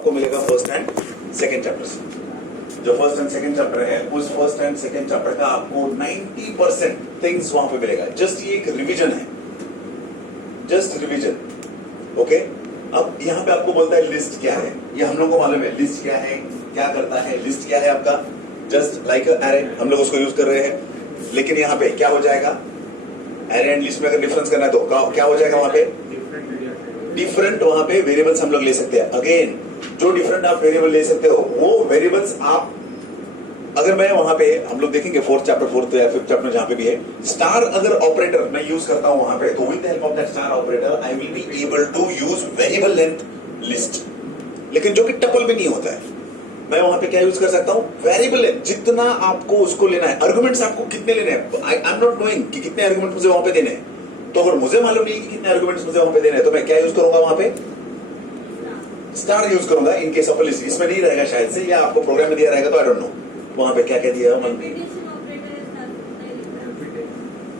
आपको मिलेगा first and second chapter से। जो फर्स्ट एंड सेकंड चैप्टर है उस फर्स्ट एंड सेकंड चैप्टर का आपको 90% थिंग्स वहां पे मिलेगा। जस्ट ये एक रिवीजन है, जस्ट रिवीजन। ओके, अब यहाँ पे आपको बोलता है लिस्ट क्या है। ये हम लोग को मालूम है लिस्ट क्या है, क्या करता है। लिस्ट क्या है आपका, जस्ट लाइक एरे, हम लोग उसको यूज कर रहे हैं। लेकिन यहाँ पे क्या हो जाएगा, एरे एंड लिस्ट में अगर डिफरेंस करना है तो क्या हो जाएगा वहां पे, डिफरेंट वहां पे वेरिएबल्स हम लोग ले सकते हैं। अगेन जो डिफरेंट आप वेरिएबल ले सकते हो वो वेरिएबल्स आप, अगर मैं वहां पे हम लोग देखेंगे फोर्थ या फिफ्थ चैप्टर जहां पे भी है, स्टार अगर ऑपरेटर मैं यूज करता हूं वहां पे, तो with the help of that star operator I will be able to use variable length list. लेकिन जो कि टपल में नहीं होता है, मैं वहां पे क्या यूज कर सकता हूं, वेरिएबल लेंथ। जितना आपको उसको लेना है, आर्गुमेंट्स आपको कितने लेने हैं, आई एम नॉट नोइंग कि कितने आर्गुमेंट मुझे वहां पे देने हैं। तो अगर मुझे मालूम नहीं कि कितने आर्गुमेंट्स मुझे वहां पे देने हैं, तो मैं क्या यूज करूंगा वहां पे, स्टार यूज करूंगा इन केस ऑफ लिस्ट। इसमें नहीं रहेगा शायद से, या आपको प्रोग्राम में दिया रहेगा तो आई डोंट नो वहां पे क्या क्या दिया है।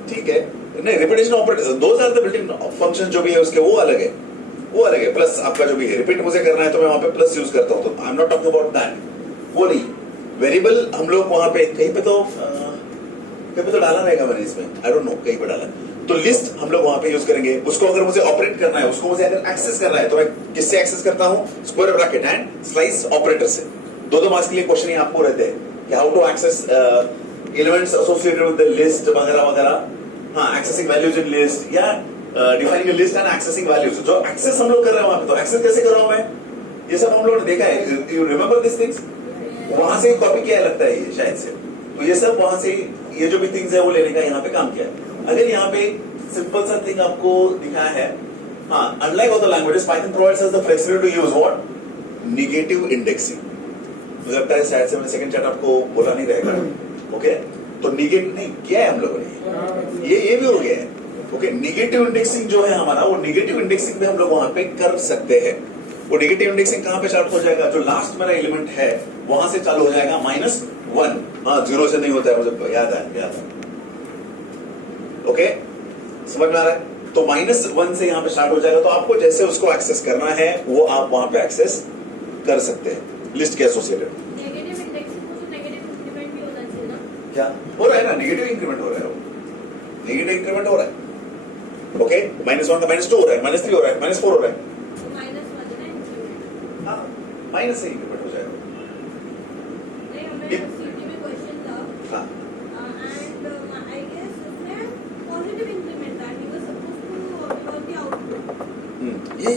ठीक है, नहीं repetition operator those are the built in function जो भी है उसके, वो अलग है, वो अलग है। प्लस आपका जो भी है, रिपीट मुझे करना है तो मैं वहां पे प्लस यूज करता हूं, तो I am not talking about that, वो नहीं। वेरिएबल हम लोग वहां पे कहीं पे तो डाला रहेगा मैंने इसमें, आई डोंट नो कहीं पे डाला। तो लिस्ट हम लोग वहां पे यूज करेंगे। उसको अगर मुझे ऑपरेट करना है, उसको मुझे अगर एक्सेस करना है, तो मैं किससे एक्सेस करता हूं, square bracket and slice operator से। दो मार्क्स के लिए क्वेश्चन आपको रहते हैं कि how to access elements associated with the list वगैरह वगैरह। हाँ, एक्सेसिंग वैल्यूज इन लिस्ट या defining list and accessing values. जो एक्सेस हम लोग कर रहे हैं वहां पे, तो एक्सेस कैसे कर रहा हूं मैं, ये सब हम लोगों ने देखा है। यू रिमेंबर दिस थिंग्स, वहां से कॉपी किया लगता है ये शायद से। तो ये सब वहां से ये जो भी थिंग्स है वो लेने का यहाँ पे काम किया है। अगर यहाँ पे सिंपल सा थिंग आपको दिखाया है, हाँ, unlike of the languages Python provides us the flexibility to use what, negative indexing. मुझे लगता है शायद से मैंने सेकंड चैप्टर आपको बोला नहीं रहेगा। ओके, तो नेगेटिव नहीं किया है हम लोगों ने, ये भी हो गया है। ओके, नेगेटिव इंडेक्सिंग जो है हमारा, वो नेगेटिव इंडेक्सिंग में हम लोग वहां पे कर सकते हैं। वो नेगेटिव इंडेक्सिंग कहां पे स्टार्ट हो जाएगा, जो लास्ट मेरा एलिमेंट है वहां से चालू हो जाएगा -1। हाँ, 0 से नहीं होता है, मुझे याद है। ओके, समझ में आ रहा है। तो -1 से यहाँ पे स्टार्ट हो जाएगा। तो आपको जैसे उसको एक्सेस करना है वो आप वहां पे एक्सेस कर सकते हैं लिस्ट के एसोसिएटेड। नेगेटिव इंडेक्सिंग को तो नेगेटिव इंक्रीमेंट भी होना चाहिए ना, क्या हो रहा है ना, नेगेटिव इंक्रीमेंट हो रहा है, नेगेटिव इंक्रीमेंट हो रहा है। ओके, -1 का -2 हो रहा है, -3 हो रहा है, -4 हो रहा है, तो -1 है ना इंक्रीमेंट। हाँ, माइनस से इंक्रीमेंट हो जाएगा। नहीं, हमें सीटी में क्वेश्चन था, हाँ, एंड आई गेस उसमें पॉजिटिव इंक्रीमेंट था, he was supposed to record the output. ये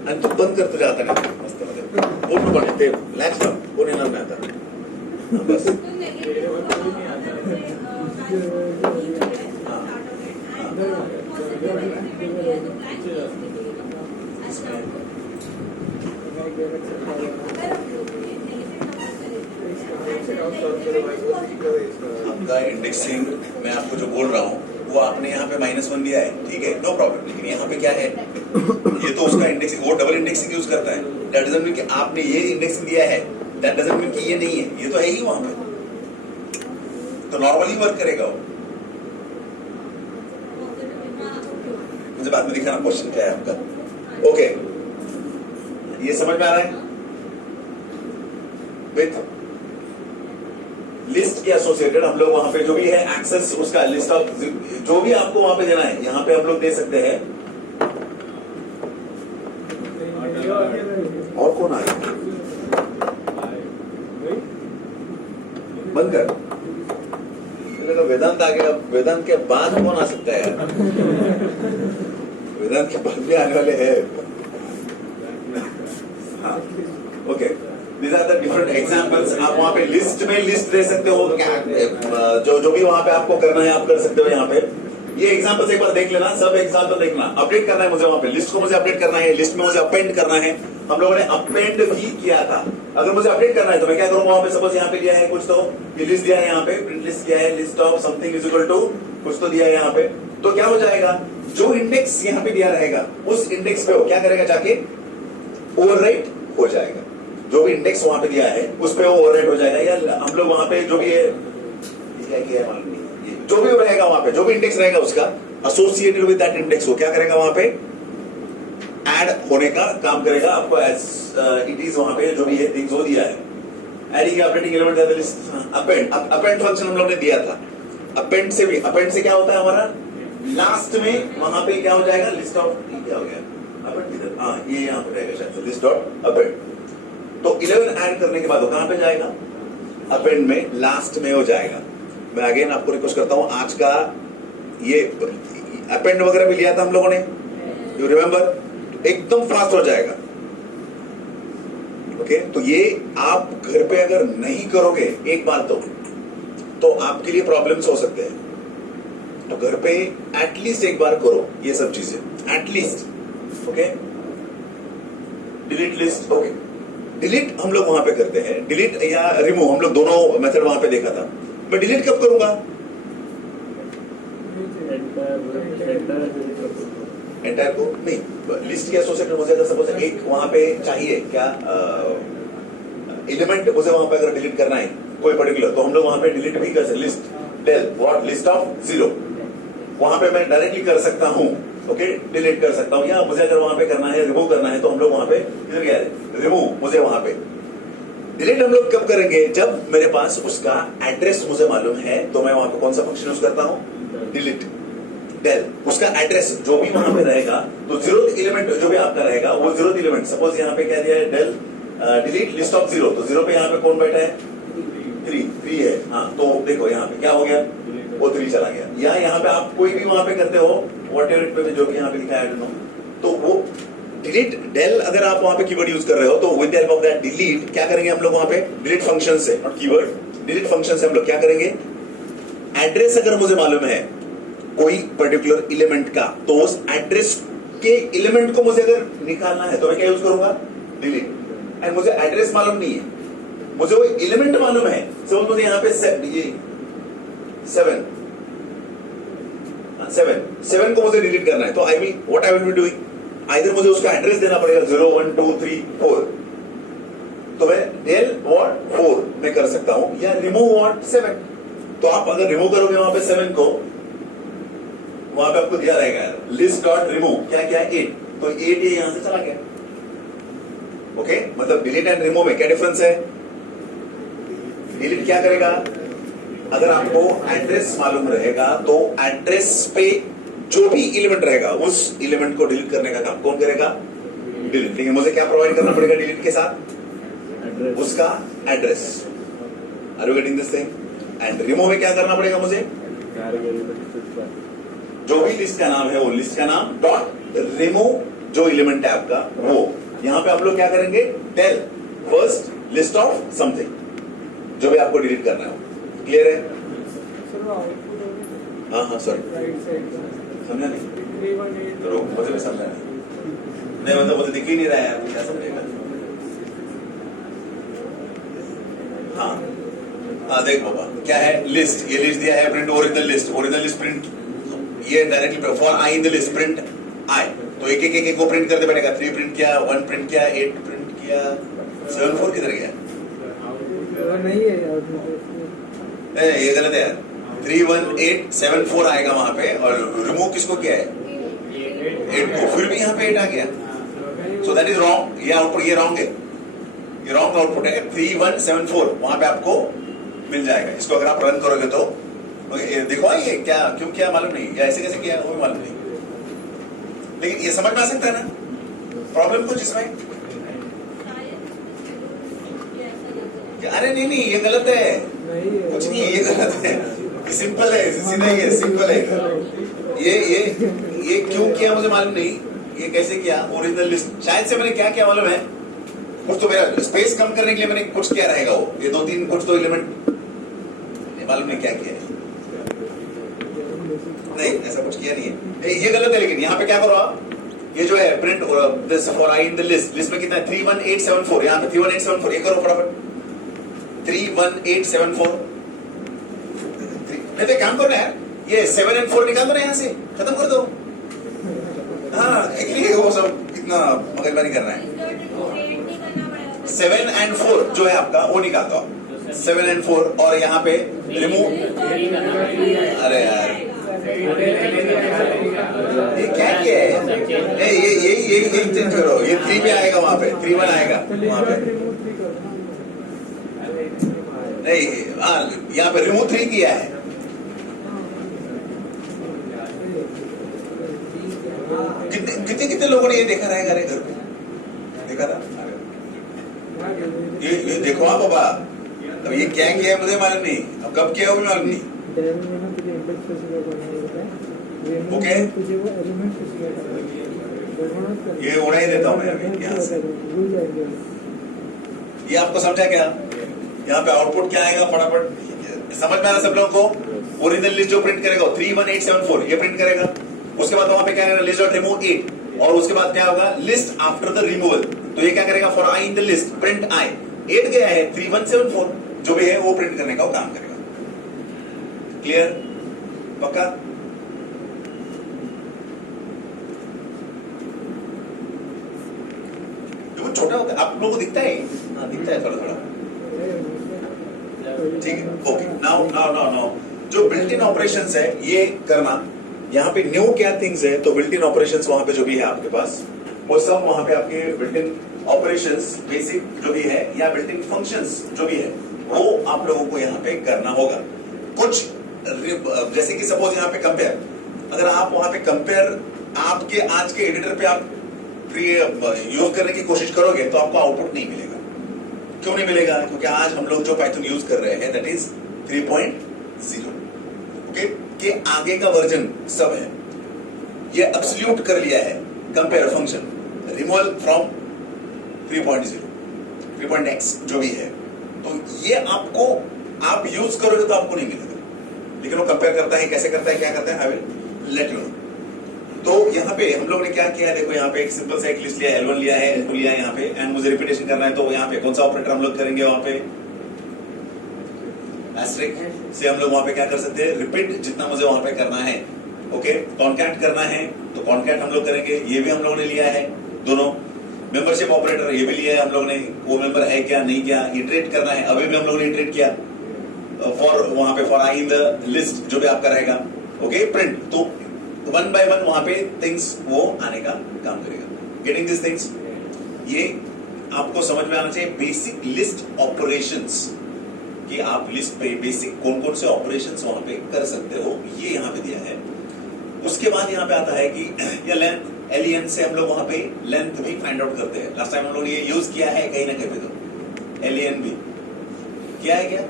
आणि तू बंद करतो जाता नाही मस्त मध्ये पूर्ण पण ते लॅच लाव, कोण येणार नाही आता बस। तो नेगेटिव पॉजिटिव इंक्रीमेंट दिया तो ब्लैंक ऐसा अगर हम लोग नेगेटिव नंबर आपका इंडेक्सिंग मैं आपको जो बोल रहा हूँ वो आपने यहाँ पे -1 दिया है, ठीक है, नो प्रॉब्लम। लेकिन यहाँ पे क्या है, ये तो उसका इंडेक्सिंग, वो डबल इंडेक्सिंग यूज करता है। दैट डजंट मीन कि आपने ये इंडेक्सिंग दिया है, दैट डजंट मीन कि ये नहीं है, ये तो है ही वहां पे, तो नॉर्मली वर्क करेगा वो। मुझे बाद में दिखाना क्वेश्चन क्या है आपका। ओके, ये समझ में आ रहा है। विथ लिस्ट के एसोसिएटेड हम लोग वहां पे जो भी है एक्सेस, उसका लिस्ट ऑफ जो भी आपको वहां पे देना है यहाँ पे हम लोग दे सकते हैं। और कौन आ रहा है, बंद कर। वेदांत आ गया, वेदांत के बाद कौन आ सकता है यार, वेदांत के बाद भी आने वाले हैं। हाँ, okay, these are the different examples। आप वहाँ पे लिस्ट में लिस्ट दे सकते हो, जो भी वहाँ पे आपको करना है आप कर सकते हो। यहाँ पे ये एग्जांपल्स एक बार देख लेना, सब एग्जांपल देखना। अपडेट करना है मुझे वहाँ पे, लिस्ट को मुझे अपडेट करना है, लिस्ट में मुझे अपेंड करना है। हम लोगों ने अपेंड भी किया था। अगर मुझे अपडेट करना है तो मैं क्या करूंगा, वहाँ पे सपोज यहाँ पे दिया है कुछ, तो ये लिस्ट दिया है, यहाँ पे प्रिंट लिस्ट किया है, list of something is equal to कुछ तो दिया है यहाँ पे। तो क्या हो जाएगा, जो इंडेक्स यहाँ पे दिया रहेगा उस इंडेक्स पे वो क्या करेगा, जाके ओवरराइट हो जाएगा। जो भी इंडेक्स वहां पे दिया है उस पे वो ओवरराइट हो जाएगा। या हम लोग वहां पे जो भी है मालूम नहीं, जो भी रहेगा वहां पे, जो भी इंडेक्स रहेगा उसका एसोसिएटेड विद दैट इंडेक्स, वो क्या करेगा वहां पे ऐड होने का काम करेगा, आपको एज इट इज वहां पे जो भी है थिंग्स वो दिया है। एडिंग अपडेटिंग एलिमेंट है लिस्ट। अपेंड फंक्शन हम लोग ने दिया था। अपेंड से क्या होता है हमारा, लास्ट में वहां पे क्या हो जाएगा, लिस्ट ऑफ, क्या हो गया अपेंड किधर, हाँ ये यहाँ पे रहेगा शायद, लिस्ट डॉट अपेंड। तो 11 ऐड करने के बाद वो कहां पे जाएगा, अपेंड में लास्ट में हो जाएगा। मैं अगेन आपको रिक्वेस्ट करता हूं, आज का ये अपेंड वगैरह भी लिया था हम लोगों ने, यू रिमेंबर, एकदम फास्ट हो जाएगा। ओके तो ये आप घर पे अगर नहीं करोगे एक बार तो आपके लिए प्रॉब्लम्स हो सकते हैं। तो घर पे एटलीस्ट एक बार करो ये सब चीजें, at least. Okay delete list, okay delete हम लोग वहां पे करते हैं, डिलीट या रिमूव हम लोग दोनों मेथड वहां पे देखा था। मैं डिलीट कब करूंगा, एंटायर को नहीं, लिस्ट के एसोसिएटेड मुझे अगर सपोज एक वहां पे चाहिए क्या एलिमेंट, मुझे वहां पे अगर डिलीट करना है कोई पर्टिकुलर, तो हम लोग वहां पे डिलीट भी कर सकते, list del what list of 0 वहां पे मैं डायरेक्टली कर सकता हूं। ओके डिलीट कर सकता हूं, या मुझे अगर वहां पे करना है रिमूव करना है तो हम लोग वहां पे इधर क्या है रिमूव, मुझे वहां पे डिलीट हम लोग कब करेंगे, जब मेरे पास उसका एड्रेस मुझे मालूम है, तो मैं वहां पे कौन सा फंक्शन यूज करता हूं, डिलीट डेल, उसका एड्रेस जो भी वहां पे रहेगा, तो 0th एलिमेंट जो भी आपका रहेगा वो 0th एलिमेंट, सपोज यहाँ पे क्या दिया है डेल डिलीट लिस्ट ऑफ 0, तो 0 पे यहाँ पे कौन बैठा है 3 है, हाँ तो देखो यहाँ पे क्या हो गया, वो 3 चला गया। या यहाँ पे आप कोई भी वहां पे करते हो वॉट एवर पे जो भी यहाँ पे लिखा है नो, तो वो डिलीट डेल अगर आप वहां पे कीवर्ड यूज कर रहे हो, तो with the help of that delete क्या करेंगे हम लोग वहां पे, डिलीट फंक्शन से, नॉट कीवर्ड, डिलीट फंक्शन से हम लोग क्या करेंगे, एड्रेस अगर मुझे मालूम है कोई पर्टिकुलर एलिमेंट का, तो उस एड्रेस के एलिमेंट को मुझे अगर निकालना है तो मैं क्या यूज करूंगा, डिलीट। एंड मुझे एड्रेस मालूम नहीं है, मुझे वो एलिमेंट मालूम है, सो मुझे यहाँ पे ये 7 को मुझे डिलीट करना है, तो I will what I will be doing, either मुझे उसका एड्रेस देना पड़ेगा 0 1 2 3 4, तो मैं डेल व्हाट 4 में कर सकता हूं, या रिमूव व्हाट 7। तो आप अगर रिमूव करोगे वहां पे 7 को, वहां पे आपको दिया रहेगा लिस्ट डॉट रिमूव, क्या क्या 8, तो 8 ये यहां से चला गया। ओके मतलब डिलीट एंड रिमूव में क्या डिफरेंस है, डिलीट क्या करेगा, अगर आपको एड्रेस मालूम रहेगा तो एड्रेस पे जो भी एलिमेंट रहेगा उस एलिमेंट को डिलीट करने का काम कौन करेगा, डिलीट। लेकिन मुझे क्या प्रोवाइड करना पड़ेगा डिलीट के साथ, उसका address. Are you getting this thing? And remove में क्या करना पड़ेगा मुझे, जो भी लिस्ट का नाम है वो लिस्ट का नाम डॉट रिमूव जो एलिमेंट है आपका वो, यहां पे आप लोग क्या करेंगे, tell first list of something, जो भी आपको डिलीट करना है। क्लियर है? हाँ सर समझा नहीं, तो मुझे भी समझा नहीं मतलब मुझे दिख ही नहीं रहा है यार, क्या समझेगा। हाँ देख बाबा क्या है, लिस्ट, ये लिस्ट दिया है प्रिंट ओरिजिनल लिस्ट प्रिंट, ये directly for i in the list print i, तो एक को प्रिंट करते बैठेगा, 3 प्रिंट किया, 1 प्रिंट किया, 8 प्रिंट किया, 7 4 किधर गया, नहीं है ये गलत है यार, 3 1 8 7 4 आएगा वहां पे, और रिमूव किसको किया है 8 को, फिर भी यहाँ पे 8 आ गया, सो दैट इज रॉन्ग, ये आउटपुट ये रॉन्ग है, ये रॉन्ग आउटपुट है। 3 1 7 4 वहां पे आपको मिल जाएगा, इसको अगर आप रन करोगे तो देखो ये क्या क्यों किया मालूम नहीं, या ऐसे कैसे किया वो भी मालूम नहीं, लेकिन ये समझ में आ सकता है ना प्रॉब्लम कुछ इसमें। अरे नहीं ये गलत है, कुछ नहीं है, ये गलत है, ये सिंपल है, सीधा ही है, सिंपल है। ये क्यों किया मुझे मालूम नहीं, ये कैसे किया, ओरिजिनल लिस्ट शायद से मैंने क्या किया मालूम है, कुछ तो मेरा स्पेस कम करने के लिए मैंने कुछ किया रहेगा, वो ये 2-3 कुछ तो एलिमेंट मालूम नहीं क्या किया है, नहीं ऐसा कुछ किया नहीं है, ये गलत है। लेकिन यहाँ पे क्या करो आप, ये जो है print this for i in the list में कितना है 3 1 8 7 4, यहाँ पे 3 1 8 7 4, ये करो फटाफट 3 1 8 7 4, नहीं तो काम करो ना यार, ये 7 and 4 निकाल दो ना यहाँ से, खत्म कर दो। हाँ एक्चुअली वो सब इतना मगजमारी करना है, 7 and 4 जो है आपका वो निकाल दो, 7 and 4, और यहाँ पे रिमूव, अरे यार ये क्या किया है? ये चेंज करो, ये 3 पे आएगा, वहां पे 3 1 आएगा वहां पे। नहीं, यहाँ पे रिमूव 3 किया है। कितने लोगों ने ये देखा रहेगा रे घर पे? देखा था? ये देखो हाँ बाबा, अब ये क्या किया है मुझे मालूम नहीं, अब कब किया है मालूम नहीं। ओके, ये उड़ा ही देता हूँ मैं अभी यहाँ से। ये आपको समझा क्या? यहाँ पे आउटपुट क्या आएगा फटाफट समझ में आ रहा सब लोगों को? ओरिजिनल लिस्ट जो प्रिंट करेगा 31874 ये प्रिंट करेगा। उसके बाद वहां पे क्या करेगा? लिस्ट डॉट रिमूव 8 और उसके बाद क्या होगा? List after the removal. तो ये क्या करेगा? For i in the list print i 8 गया है 3174 जो भी है वो प्रिंट करने का वो काम करेगा। क्लियर? पक्का? वो छोटा होता है, आप लोगों को दिखता है? हाँ दिखता है थोड़ा थोड़ा। ठीक है, ओके। नाउ जो बिल्ट इन ऑपरेशंस है ये करना। यहाँ पे न्यू क्या थिंग्स है? तो बिल्ट इन ऑपरेशंस वहां पे जो भी है आपके पास वो सब वहां पे आपके बिल्ट इन ऑपरेशंस बेसिक जो भी है या बिल्ट इन फंक्शंस जो भी है वो आप लोगों को यहाँ पे करना होगा। कुछ जैसे कि सपोज यहाँ पे कंपेयर, अगर आप वहां पे कंपेयर आपके आज के एडिटर पे आप यूज करने की कोशिश करोगे तो आपको आउटपुट नहीं मिलेगा। क्यों नहीं मिलेगा? क्योंकि आज हम लोग जो पाइथन यूज कर रहे हैं दैट इज 3.0 ओके के आगे का वर्जन सब है। ये एब्सोल्यूट कर लिया है compare function removal from 3.x जो भी है। तो ये आपको आप यूज करोगे तो आपको नहीं मिलेगा, लेकिन वो कंपेयर करता है। कैसे करता है, क्या करता है? I will let you know. तो यहाँ पे हम लोग ने क्या किया है, देखो यहाँ पे एक सिंपल सा एक लिस्ट लिया है, L1 लिया है, L2 लिया है यहाँ पे, एंड मुझे रिपीटेशन करना है। तो यहाँ पे कौन सा ऑपरेटर हम लोग करेंगे? वहां पे एस्टेरिस्क से हम लोग वहां पे क्या कर सकते हैं? रिपीट जितना मुझे वहां पे करना है। ओके, कॉन्कैट करना है तो कॉन्कैट हम लोग करेंगे। ये भी हम लोगों ने लिया है दोनों। मेंबरशिप ऑपरेटर ये भी लिया है हम लोग ने, वो मेंबर है क्या नहीं क्या। इटरेट करना है, अभी भी हम लोग ने इटरेट किया फॉर वहां पे for i in the list जो भी आपका रहेगा। ओके, प्रिंट तो 1 by 1 वहां पे थिंग्स वो आने का काम करेगा। गेटिंग दिस थिंग्स, ये आपको समझ में आना चाहिए। बेसिक लिस्ट ऑपरेशंस कि आप लिस्ट पे बेसिक कौन कौन से ऑपरेशंस वहां पे कर सकते हो ये यहाँ पे दिया है। उसके बाद यहाँ पे आता है कि या लेंथ LEN से हम लोग वहां पे लेंथ भी फाइंड आउट करते हैं। लास्ट टाइम हम लोग ने ये यूज किया है कहीं ना कहीं पे, तो LEN भी क्या है क्या?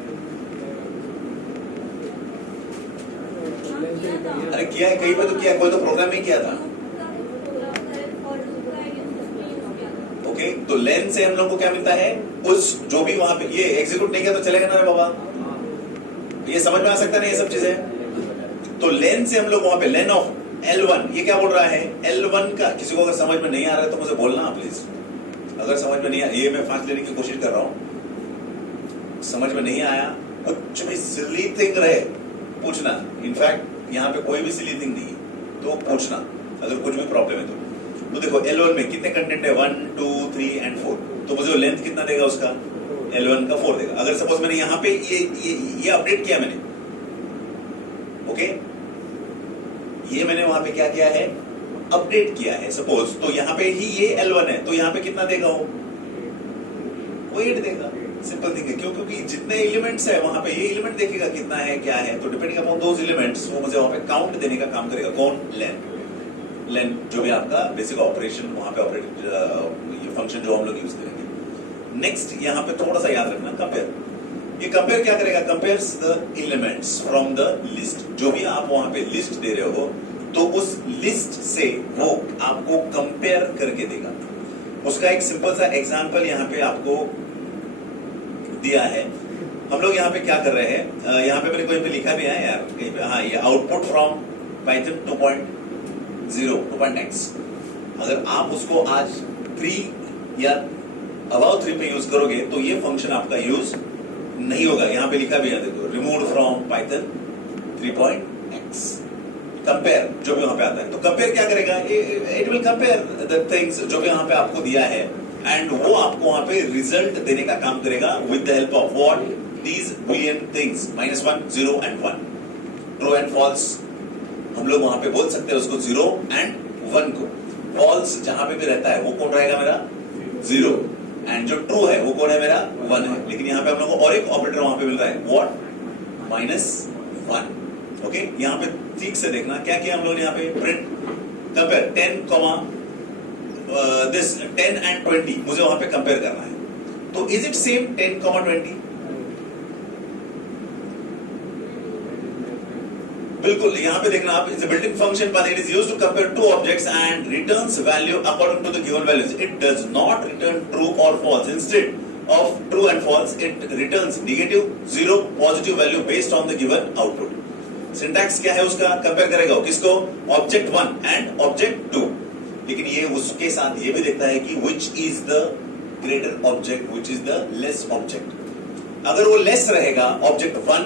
अरे किया है कहीं पे तो किया, कोई तो प्रोग्राम ही किया था। ओके, तो लेन से हम लोग को क्या मिलता है? उस जो भी वहां पे ये एग्जीक्यूट नहीं किया तो चलेगा ना रे बाबा? ये समझ में आ सकता नहीं ये सब चीजें। तो लेन से हम लोग वहां पे लेन ऑफ L1 ये क्या बोल रहा है? L1 का किसी को अगर समझ में नहीं आ रहा है तो मुझे बोलना प्लीज। अगर समझ में नहीं आया, ये मैं फास्ट लेने की कोशिश कर रहा हूं, समझ में नहीं आया कुछ भी सिली थिंग रहे पूछना। इनफैक्ट यहाँ पे कोई भी सिली थिंग नहीं है तो पूछना अगर कुछ भी प्रॉब्लम है तो देखो L1 में कितने कंटेंट है? 1 2 3 एंड 4। तो मुझे लेंथ कितना देगा उसका? L1 का 4 देगा। अगर सपोज मैंने यहाँ पे ये अपडेट किया मैंने, ओके, ये मैंने वहां पे क्या किया है? अपडेट किया है सपोज। तो यहाँ पे ही ये L1 है तो यहाँ पे कितना देगा वो 8 देगा। सिंपल थिंग है। क्यों? क्योंकि जितने एलिमेंट्स है वहां पे ये एलिमेंट देखेगा कितना है क्या है। तो डिपेंडिंग अपॉन दोज एलिमेंट्स वो मुझे वहां पे काउंट देने का काम करेगा। कौन? लेन जो भी आपका बेसिक ऑपरेशन वहां पे ऑपरेट ये फंक्शन जो हम लोग यूज करेंगे। नेक्स्ट यहाँ पे थोड़ा सा याद रखना कंपेयर। ये कंपेयर क्या करेगा? Compares the elements from the list. जो भी आप वहां पे लिस्ट दे रहे हो तो उस लिस्ट से वो आपको कंपेयर करके देगा। उसका एक सिंपल सा एग्जांपल यहाँ पे आपको दिया है। हम लोग यहाँ पे क्या कर रहे हैं? यहाँ पे मैंने कोई पे लिखा भी है यार कहीं पे, हाँ, ये आउटपुट फ्रॉम पाइथन 2.x। अगर आप उसको आज 3 या अबाउट 3 पे यूज करोगे तो ये फंक्शन आपका यूज नहीं होगा। यहाँ पे लिखा भी है देखो, remove from Python 3.x। Compare जो भी वहां पे आता है तो कंपेयर क्या करेगा? It will compare the things जो भी वहां पे आपको दिया है एंड वो आपको वहां पे रिजल्ट देने का काम करेगा with the help of what? These boolean things -1 0 and 1 true and false हम लोग वहां पे बोल सकते हैं उसको 0 एंड 1 को। फॉल्स जहां पे भी रहता है वो कौन रहेगा मेरा 0, एंड जो ट्रू है वो कौन है मेरा 1 है। लेकिन यहाँ पे हम लोग को और एक ऑपरेटर वहां पे मिल रहा है, व्हाट, -1। ओके, यहाँ पे ठीक से देखना क्या किया हम लोग ने यहाँ पे, प्रिंट कंपेयर 10 एंड 20, मुझे वहां पे कंपेयर करना है। तो इज इट सेम 10, 20? बिल्कुल, यहाँ पे देखना आप, is a built in function but it is used to compare two objects and returns value according to the given values. It does not return true और false. Instead of true and false it returns negative, 0, positive value based on the given output. Syntax क्या है उसका, compare करेगा किसको, object 1 and object 2। लेकिन ये उसके साथ ये भी देखता है कि which is the greater object, which is the less object. अगर वो लेस रहेगा object 1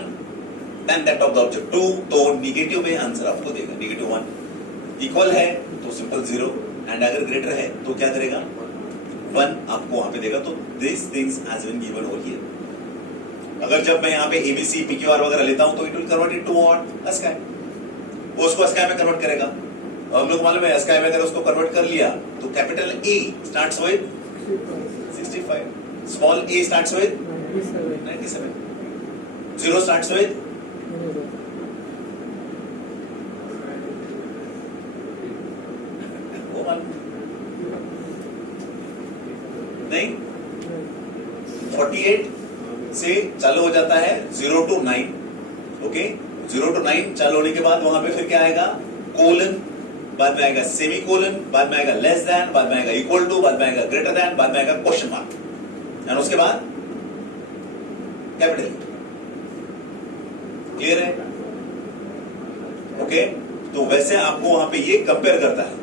then that of the object 2, तो नेगेटिव में आंसर आपको देगा, -1। इक्वल है तो सिंपल 0, एंड अगर ग्रेटर है तो क्या करेगा, 1 आपको वहां पे देगा। तो this things has been given over here. अगर जब मैं यहाँ पे एबीसी पीक्यूआर वगैरह लेता हूं तो it will convert it to what, ASCII, वो उसको अस्काई में कन्वर्ट करेगा। और हम लोग मालूम है अस्काई में अगर उसको कन्वर्ट कर लिया तो capital A starts with 65, small A starts with 97, 0 starts with, नहीं, 48 से चालू हो जाता है 0 to 9। ओके, 0 to 9 चालू होने के बाद वहां पे फिर क्या आएगा, कोलन, बाद में आएगा सेमी कोलन, बाद में आएगा लेस देन, बाद में आएगा इक्वल टू, बाद में आएगा ग्रेटर देन, बाद में आएगा क्वेश्चन मार्क, और उसके बाद कैपिटल। क्लियर है? ओके, तो वैसे आपको वहां पे ये कंपेयर करता है,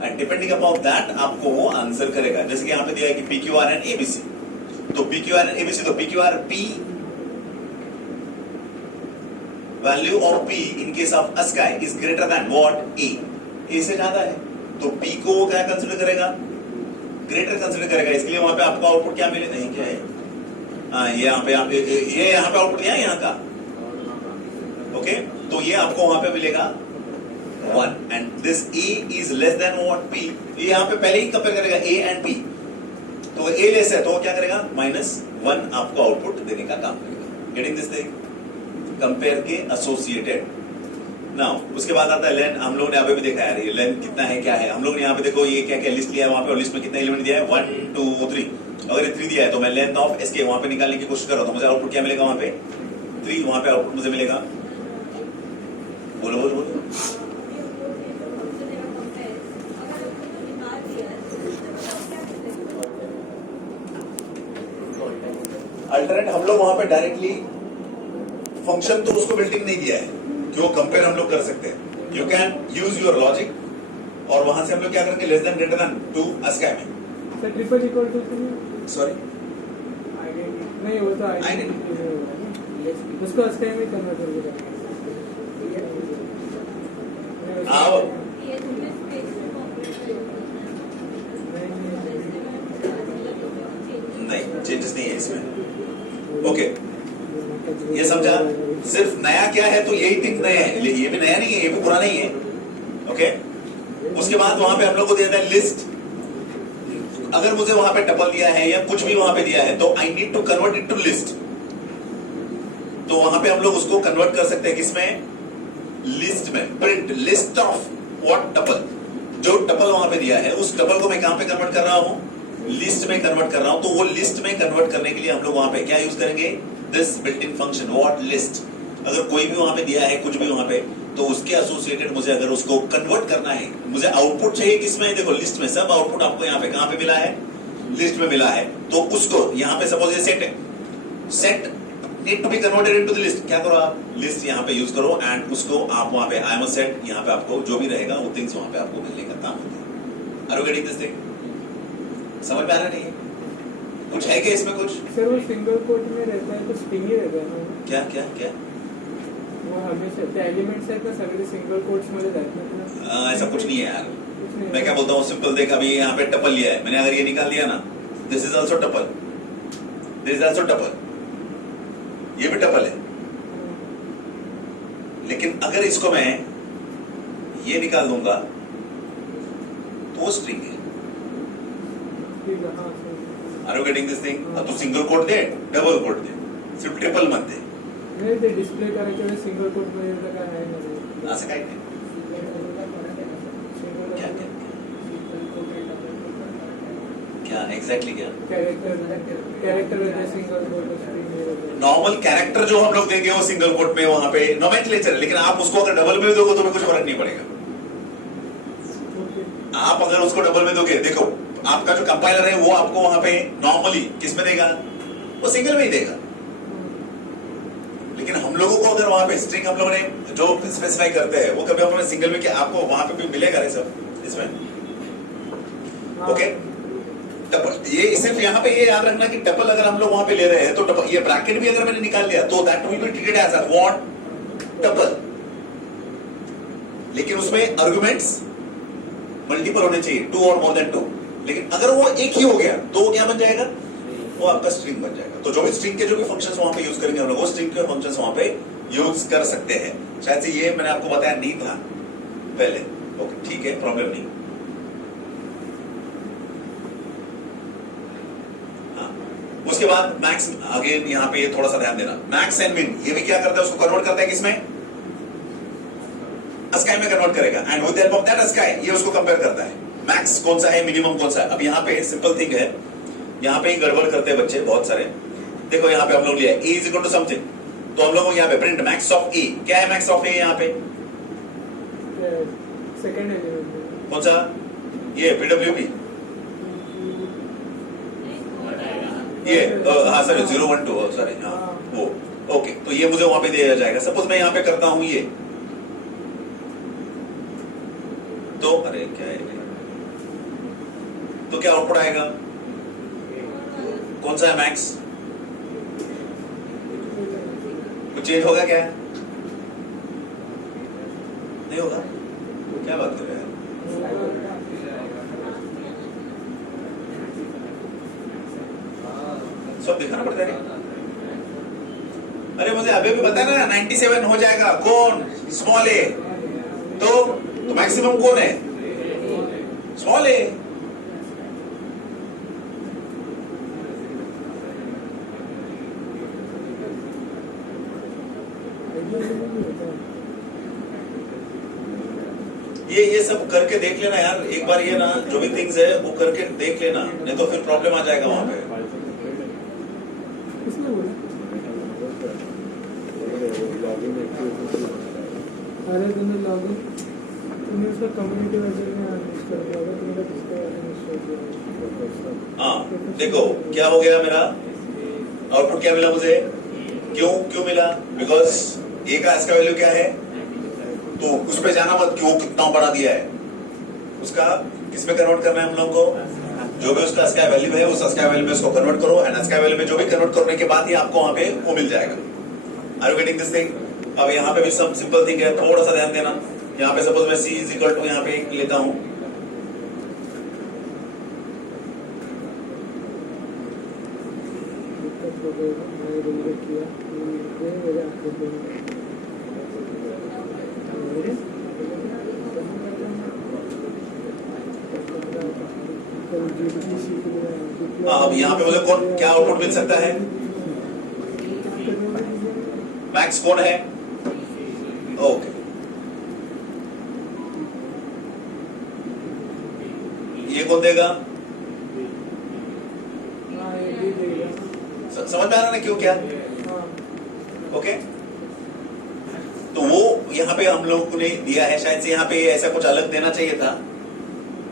एंड डिपेंडिंग अपॉन दैट आपको वो आंसर करेगा। जैसे कि यहाँ पे दिया है कि PQR एंड ABC, तो PQR एंड ABC, तो PQR P, value of P in case of ASCII is greater than what, A से ज्यादा है तो P को वो क्या कंसिडर करेगा, ग्रेटर कंसिडर करेगा। इसके लिए वहां पे आपको आउटपुट क्या मिले, नहीं क्या है, यहाँ पे ये यहाँ पे आउटपुट दिया है यहाँ का। ओके, तो ये आपको वहां पे मिलेगा 1, and this A is less than what P। ये यहाँ पे पहले ही कंपेयर करेगा A एंड P, तो A लेस है तो वो क्या करेगा, -1 आपको आउटपुट देने का काम करेगा। गेटिंग दिस थिंग, कंपेयर के एसोसिएटेड। नाउ उसके बाद आता है लेन। हम लोगों ने अभी भी देखा है ये लेन कितना है, क्या है। हम लोग ने यहाँ पे देखो ये क्या क्या लिस्ट लिया है वहां पे, और लिस्ट में कितना एलिमेंट दिया है, 1 2 3। अगर ये 3 दिया है तो मैं लेंथ ऑफ एसके वहां पे निकालने की कोशिश कर रहा हूं, तो मुझे आउटपुट क्या मिलेगा, वहां पे 3, वहां पे आउटपुट मुझे मिलेगा, बोलो बोलो बोलो, अल्टरनेट। हम लोग वहां पे डायरेक्टली फंक्शन तो उसको बिल्ट इन नहीं किया है कि वो कंपेयर हम लोग कर सकते हैं। You can use your logic, और वहां से हम लोग क्या करेंगे, less than greater than to ASCII में, sir triple equal to sorry नहीं, वो तो आइडेंटिटी उसको अस्काई में कन्वर्ट करके आओ नहीं, चेंजेस नहीं है इसमें। ओके, ये समझा। सिर्फ नया क्या है तो यही थिंग नया है, ये भी नया नहीं है, ये भी पुराना ही है। ओके, उसके बाद वहां पे हम लोग को दिया था लिस्ट। अगर मुझे वहां पे टपल दिया है या कुछ भी वहां पे दिया है तो I need to convert it to list. तो वहां पे हम लोग उसको कन्वर्ट कर सकते हैं किसमें, लिस्ट में। Print list of what tuple, जो टपल वहां पे दिया है उस टपल को मैं कहां पे कन्वर्ट कर रहा हूं, लिस्ट में कन्वर्ट कर रहा हूं। तो वो लिस्ट में कन्वर्ट करने के लिए हम लोग वहां पे क्या यूज करेंगे, this built in function what least. अगर कोई भी वहां पे दिया है कुछ भी वहां पे, तो उसके एसोसिएटेड मुझे अगर उसको कन्वर्ट करना है, मुझे आउटपुट चाहिए किसमें, देखो लिस्ट में। सब आउटपुट आपको यहाँ पे कहां पे मिला है, लिस्ट में मिला है। तो उसको यहाँ पे सपोज ये सेट है, set need to be converted into the list. क्या करो आप, लिस्ट यहाँ पे यूज करो, एंड उसको आप वहां पे आई एम अ सेट, यहाँ पे आपको जो भी रहेगा वो थिंग्स वहां पे आपको मिलने का काम होता है। Are you getting this thing? समझ में आ रहा नहीं है? कुछ है क्या इसमें कुछ? सर वो सिंगल कोट में रहता है तो स्ट्रिंग ही रहता है ना? क्या क्या क्या? वो हमेशा ते एलिमेंट्स आहेत ना सगळे सिंगल कोट्स मध्ये जातात ना? ऐसा कुछ नहीं है यार। कुछ नहीं मैं क्या बोलता हूँ, सिंपल देख, अभी यहाँ पे टपल लिया है मैंने, अगर ये निकाल दिया ना, this is also tuple, this is also tuple, ये भी टपल है। लेकिन अगर इसको मैं ये निकाल दूंगा तो वो स्ट्रिंग है। ठीक है, हाँ सही। Are you getting this thing? अब तू सिंगल कोट दे, डबल कोट दे, सिर्फ ट्रिपल मत दे। नाही ते डिस्प्ले करायच्या वेळेस सिंगल कोट मध्ये तर काय आहे ना असं काही नाही। क्या क्या क्या एग्जैक्टली क्या कैरेक्टर रहते हैं single quote string normal character जो हम लोग देंगे वो सिंगल कोट में वहां पे नोमेनक्लेचर है, लेकिन आप उसको अगर डबल में भी दोगे तो भी कुछ फर्क नहीं पड़ेगा। आप अगर उसको डबल में दोगे, देखो आपका जो कंपाइलर है वो आपको वहां पे नॉर्मली किस में देगा? वो सिंगल में ही देगा। लेकिन हम लोगों को अगर वहां पे स्ट्रिंग हम लोगों ने जो स्पेसिफाई करते हैं वो कभी हम लोग सिंगल में, क्या आपको वहां पे भी मिलेगा रे सब इसमें? ओके, टपल, ये सिर्फ यहाँ पे ये याद रखना कि टपल अगर हम लोग वहां पे ले रहे हैं तो टपल, ये ब्रैकेट भी अगर मैंने निकाल लिया तो that will be treated as a what? Tuple. लेकिन उसमें आर्गुमेंट्स मल्टीपल होने चाहिए, 2 और मोर देन 2। लेकिन अगर वो एक ही हो गया तो वो क्या बन जाएगा? वो आपका स्ट्रिंग बन जाएगा। तो जो भी स्ट्रिंग के जो भी फंक्शंस वहां पे यूज करेंगे हम लोग, वो स्ट्रिंग के फंक्शंस वहां पे यूज कर सकते हैं। शायद से ये मैंने आपको बताया नहीं था पहले। ओके ठीक है, प्रॉब्लम नहीं। उसके बाद मैक्स, अगेन यहाँ पे थोड़ा सा ध्यान देना, मैक्स एंड मिन ये भी क्या करता है? उसको कन्वर्ट करता है किसमें? अस्काई में कन्वर्ट करेगा। And with the help of that ASCII ये उसको कंपेयर करता है, मैक्स कौन सा है, मिनिमम कौन सा है। अब यहाँ पे सिंपल थिंग है, यहाँ पे ही गड़बड़ करते हैं बच्चे बहुत सारे। देखो यहाँ पे हम लोग लिया ए इज इक्वल टू समथिंग, तो हम लोग यहाँ पे प्रिंट मैक्स ऑफ ए। क्या है मैक्स ऑफ ए यहाँ पे? सेकंड एलिमेंट कौन सा? ये पीडब्ल्यूपी, ये हाँ सर 012 सॉरी, हाँ वो ओके। तो ये मुझे वहां पे दिया जाएगा। सपोज मैं यहाँ पे करता हूं ये, तो अरे क्या है, तो क्या आउटपुट आएगा? कौन सा है मैक्स? कुछ चेंज होगा क्या? नहीं होगा। क्या बात कर रहे हैं? सब दिखाना पड़ता है। अरे मुझे अभी भी पता है ना 97 हो जाएगा। कौन? स्मॉल ए। तो मैक्सिमम कौन है? स्मॉल ए। ये सब करके देख लेना यार एक बार, ये ना जो भी थिंग्स है वो करके देख लेना, नहीं तो फिर प्रॉब्लम आ जाएगा वहां पे। किसने बोला? अरे तुमने लॉगिन, तुमने उसका कम्युनिटी वर्जन में इंस्टॉल किया होगा, तुमने किसका इंस्टॉल किया? हाँ देखो क्या हो गया, मेरा आउटपुट क्या मिला मुझे? क्यों मिला? बिकॉज ए का इसका वैल्यू क्या है, तो उस पे जाना मत क्यों कितना बढ़ा दिया है, उसका किस में कन्वर्ट करना है हम लोगों को? जो भी उसका अस्काई वैल्यू है उस अस्काई वैल्यू में उसको कन्वर्ट करो, एंड अस्काई वैल्यू में जो भी कन्वर्ट करने के बाद ही आपको वहां पे वो मिल जाएगा। Are you getting this thing? अब यहाँ पे भी सब सिंपल थिंग है, थोड़ा सा ध्यान देना। यहाँ पे सपोज मैं सी इज इक्वल टू यहाँ पे लेता हूं, अब यहाँ पे मुझे कौन क्या आउटपुट मिल सकता है? मैक्स कौन है? ओके, ये कौन देगा? समझ में आ रहा ना क्यों क्या? ओके, तो वो यहाँ पे हम लोगों ने दिया है, शायद से यहाँ पे ऐसा कुछ अलग देना चाहिए था,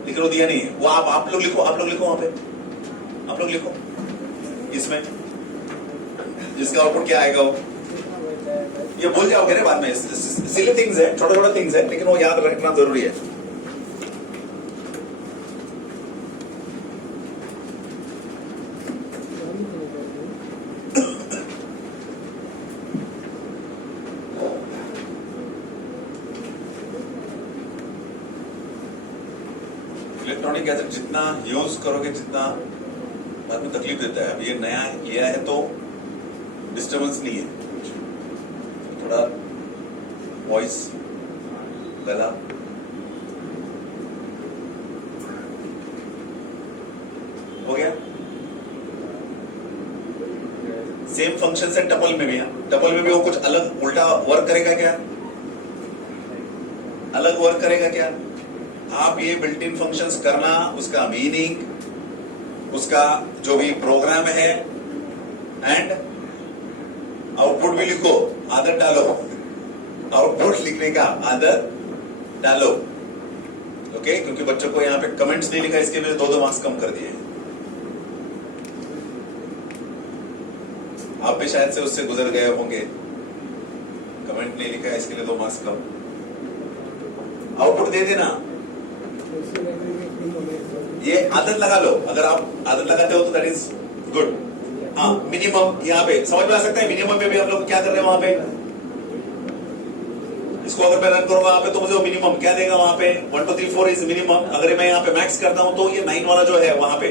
लेकिन वो दिया नहीं है। वो आप लोग लिखो, आप लोग लिखो वहां पे, आप लोग लिखो इसमें जिसका आउटपुट क्या आएगा वो। ये भूल जाओगे ना बाद में, सिली थिंग्स है, छोटा छोटा थिंग्स है, लेकिन वो याद रखना जरूरी है। इलेक्ट्रॉनिक गैजेट जितना यूज करोगे जितना बाद में तकलीफ देता है। अब ये नया लिया है तो डिस्टर्बेंस नहीं है, थोड़ा वॉइस गला हो गया। सेम फंक्शन है टपल में भी है, टपल में भी वो कुछ अलग उल्टा वर्क करेगा क्या? अलग वर्क करेगा क्या? आप ये बिल्ट इन फंक्शंस करना, उसका मीनिंग, उसका जो भी प्रोग्राम है एंड आउटपुट भी लिखो, आदत डालो, आउटपुट लिखने का आदत डालो। ओके, क्योंकि बच्चों को यहाँ पे कमेंट्स नहीं लिखा, इसके लिए 2-2 मार्क्स कम कर दिए। आप भी शायद से उससे गुजर गए होंगे, कमेंट नहीं लिखा है इसके लिए 2 मार्क्स कम। आउटपुट दे देना, ये आदत लगा लो। अगर आप आदत लगाते हो तो दैट इज गुड। हाँ, मिनिमम यहाँ पे समझ में आ सकता है। मिनिमम में भी हम लोग क्या कर रहे हैं वहां पे, इसको अगर मैं रन करूंगा वहां पे तो मुझे वो मिनिमम क्या देगा वहां पे, 1 2 3 4 इज मिनिमम। अगर मैं यहाँ पे मैक्स करता हूं तो ये 9 वाला जो है वहां पे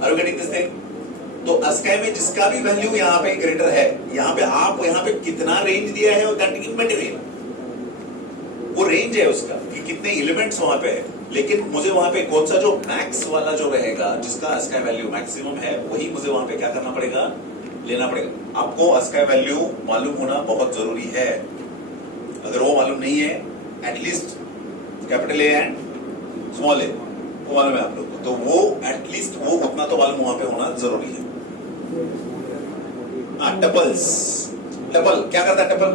Are you getting this thing? तो अस्काई में जिसका भी वैल्यू यहाँ पे ग्रेटर है, यहाँ पे आप यहाँ पे कितना रेंज दिया है दैट इमेटेरियल, वो रेंज है उसका कि कितने एलिमेंट्स वहां पे है। लेकिन मुझे वहां पे कौन सा जो मैक्स वाला जो रहेगा, जिसका अस्काई वैल्यू मैक्सिमम है, वही मुझे वहां पे क्या करना पड़ेगा, लेना पड़ेगा। आपको अस्काई वैल्यू मालूम होना बहुत जरूरी है। अगर वो मालूम नहीं है, at least capital A and small A वो मालूम है आप लोग को, तो वो एटलीस्ट वो उतना तो मालूम वहां पे होना जरूरी है। हाँ, टपल्स, टपल क्या करता है टपल?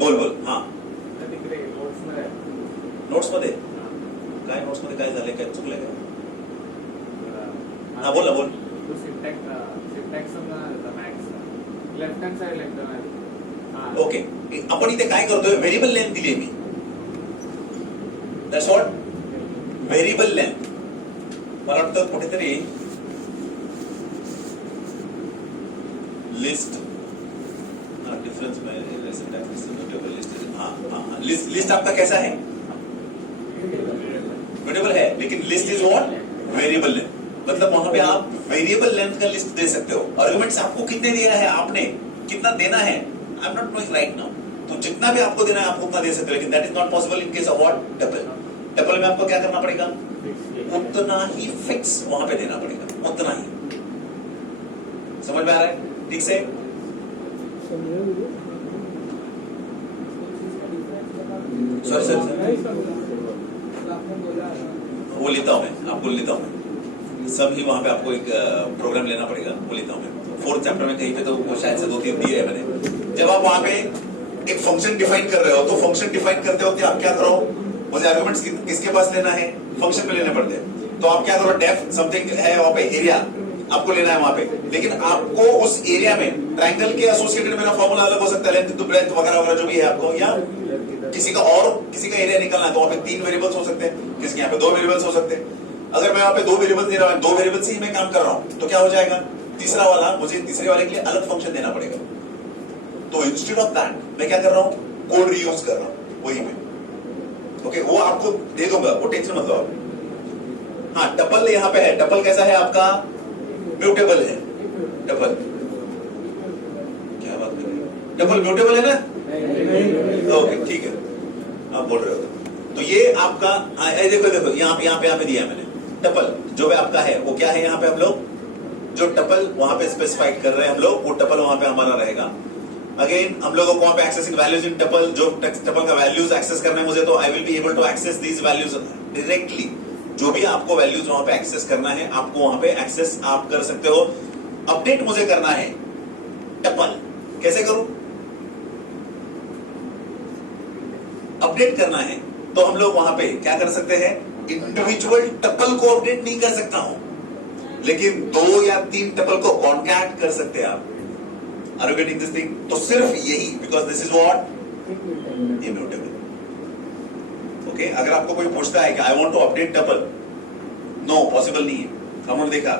बोल बोल। हाँ, नोट्स मध्ये काय, नोट्स मध्ये काय झाले, काय चुकलंय का? हाँ बोल ना, बोल। ओके, आपण इथे काय करतोय, व्हेरिएबल लेंथ दिली मी, दॅट्स व्हॉट व्हेरिएबल लेंथ। मला वाटतं कुठेतरी लिस्ट डिफरेंस में लिस्ट आपका कैसा है, म्यूटेबल है, लेकिन list is what, variable length. मतलब वहां पे आप वेरिएबल लेंथ का लिस्ट दे सकते हो। आर्गुमेंट्स आपको कितने दिया है, आपने कितना देना है, I am not knowing right now. तो जितना भी आपको देना है आपको उतना दे सकते हो, लेकिन that is not possible in case of what, tuple. Tuple में आपको क्या करना पड़ेगा, उतना ही फिक्स वहां पे देना पड़ेगा, उतना ही। समझ में आ रहा है ठीक से? सॉरी सर, वो लेता हूं मैं, आपको लेता हूं मैं, सब ही वहां पे आपको एक प्रोग्राम लेना पड़ेगा, वो लेता हूं मैं। 4th चैप्टर में कहीं पे तो वो शायद से 2-3 दिए है मैंने। जब आप वहां पे एक फंक्शन डिफाइन कर रहे हो, तो फंक्शन डिफाइन करते वक्त आप क्या करो, मुझे आर्गुमेंट्स किसके पास लेना है, फंक्शन पे लेने पड़ते हैं। तो आप क्या करो, डेफ समथिंग है वहां पे, एरिया आपको लेना है वहां पे, लेकिन आपको उस एरिया में ट्रायंगल के एसोसिएटेड मेरा फॉर्मूला अलग हो सकता है, लेंथ टू ब्रेड्थ वगैरह वगैरह जो भी है आपको, या किसी का और किसी का एरिया निकालना है तो वहां पे 3 वेरिएबल्स हो सकते हैं, किसी के यहाँ पे 2 वेरिएबल्स हो सकते हैं। अगर मैं वहां पे 2 वेरिएबल्स दे रहा हूं, 2 वेरिएबल्स से ही मैं काम कर रहा हूं, तो क्या हो जाएगा, तीसरा वाला मुझे तीसरे वाले के लिए अलग फंक्शन देना पड़ेगा। तो इंस्टेड ऑफ दैट मैं क्या कर रहा हूं, कोड रीयूज कर रहा हूं वही में। ओके, वो आपको दे दूंगा, वो टेंशन मत लो आप। हाँ, टपल यहाँ पे है, टपल कैसा है आपका, म्यूटेबल है। टपल क्या बात कर रहे हो, टपल म्यूटेबल है ना? ओके ठीक है, आप बोल रहे हो। तो ये आपका देखो देखो यहाँ पे दिया है मैंने, टपल जो भी आपका है वो क्या है, यहाँ पे हम लोग जो टपल वहां पे स्पेसिफाइड कर रहे हैं हम लोग, वो टपल वहां पे हमारा रहेगा। अगेन हम लोगों को वहां पे एक्सेसिंग वैल्यूज इन टपल, जो टपल का वैल्यूज एक्सेस करना है मुझे, तो I will be able to access these values directly. जो भी आपको वैल्यूज वहां पे एक्सेस करना है, आपको वहां पे एक्सेस आप कर सकते हो। अपडेट मुझे करना है टपल, कैसे करूं, अपडेट करना है तो हम लोग वहां पे क्या कर सकते हैं, इंडिविजुअल टपल को अपडेट नहीं कर सकता हूं, लेकिन 2 या 3 टपल को कॉन्टैक्ट कर सकते हैं आप। Are you getting this thing? तो सिर्फ यही, because this is what, immutable. Okay, अगर आपको कोई पूछता है कि I want to update tuple, no possible नहीं है, हमने देखा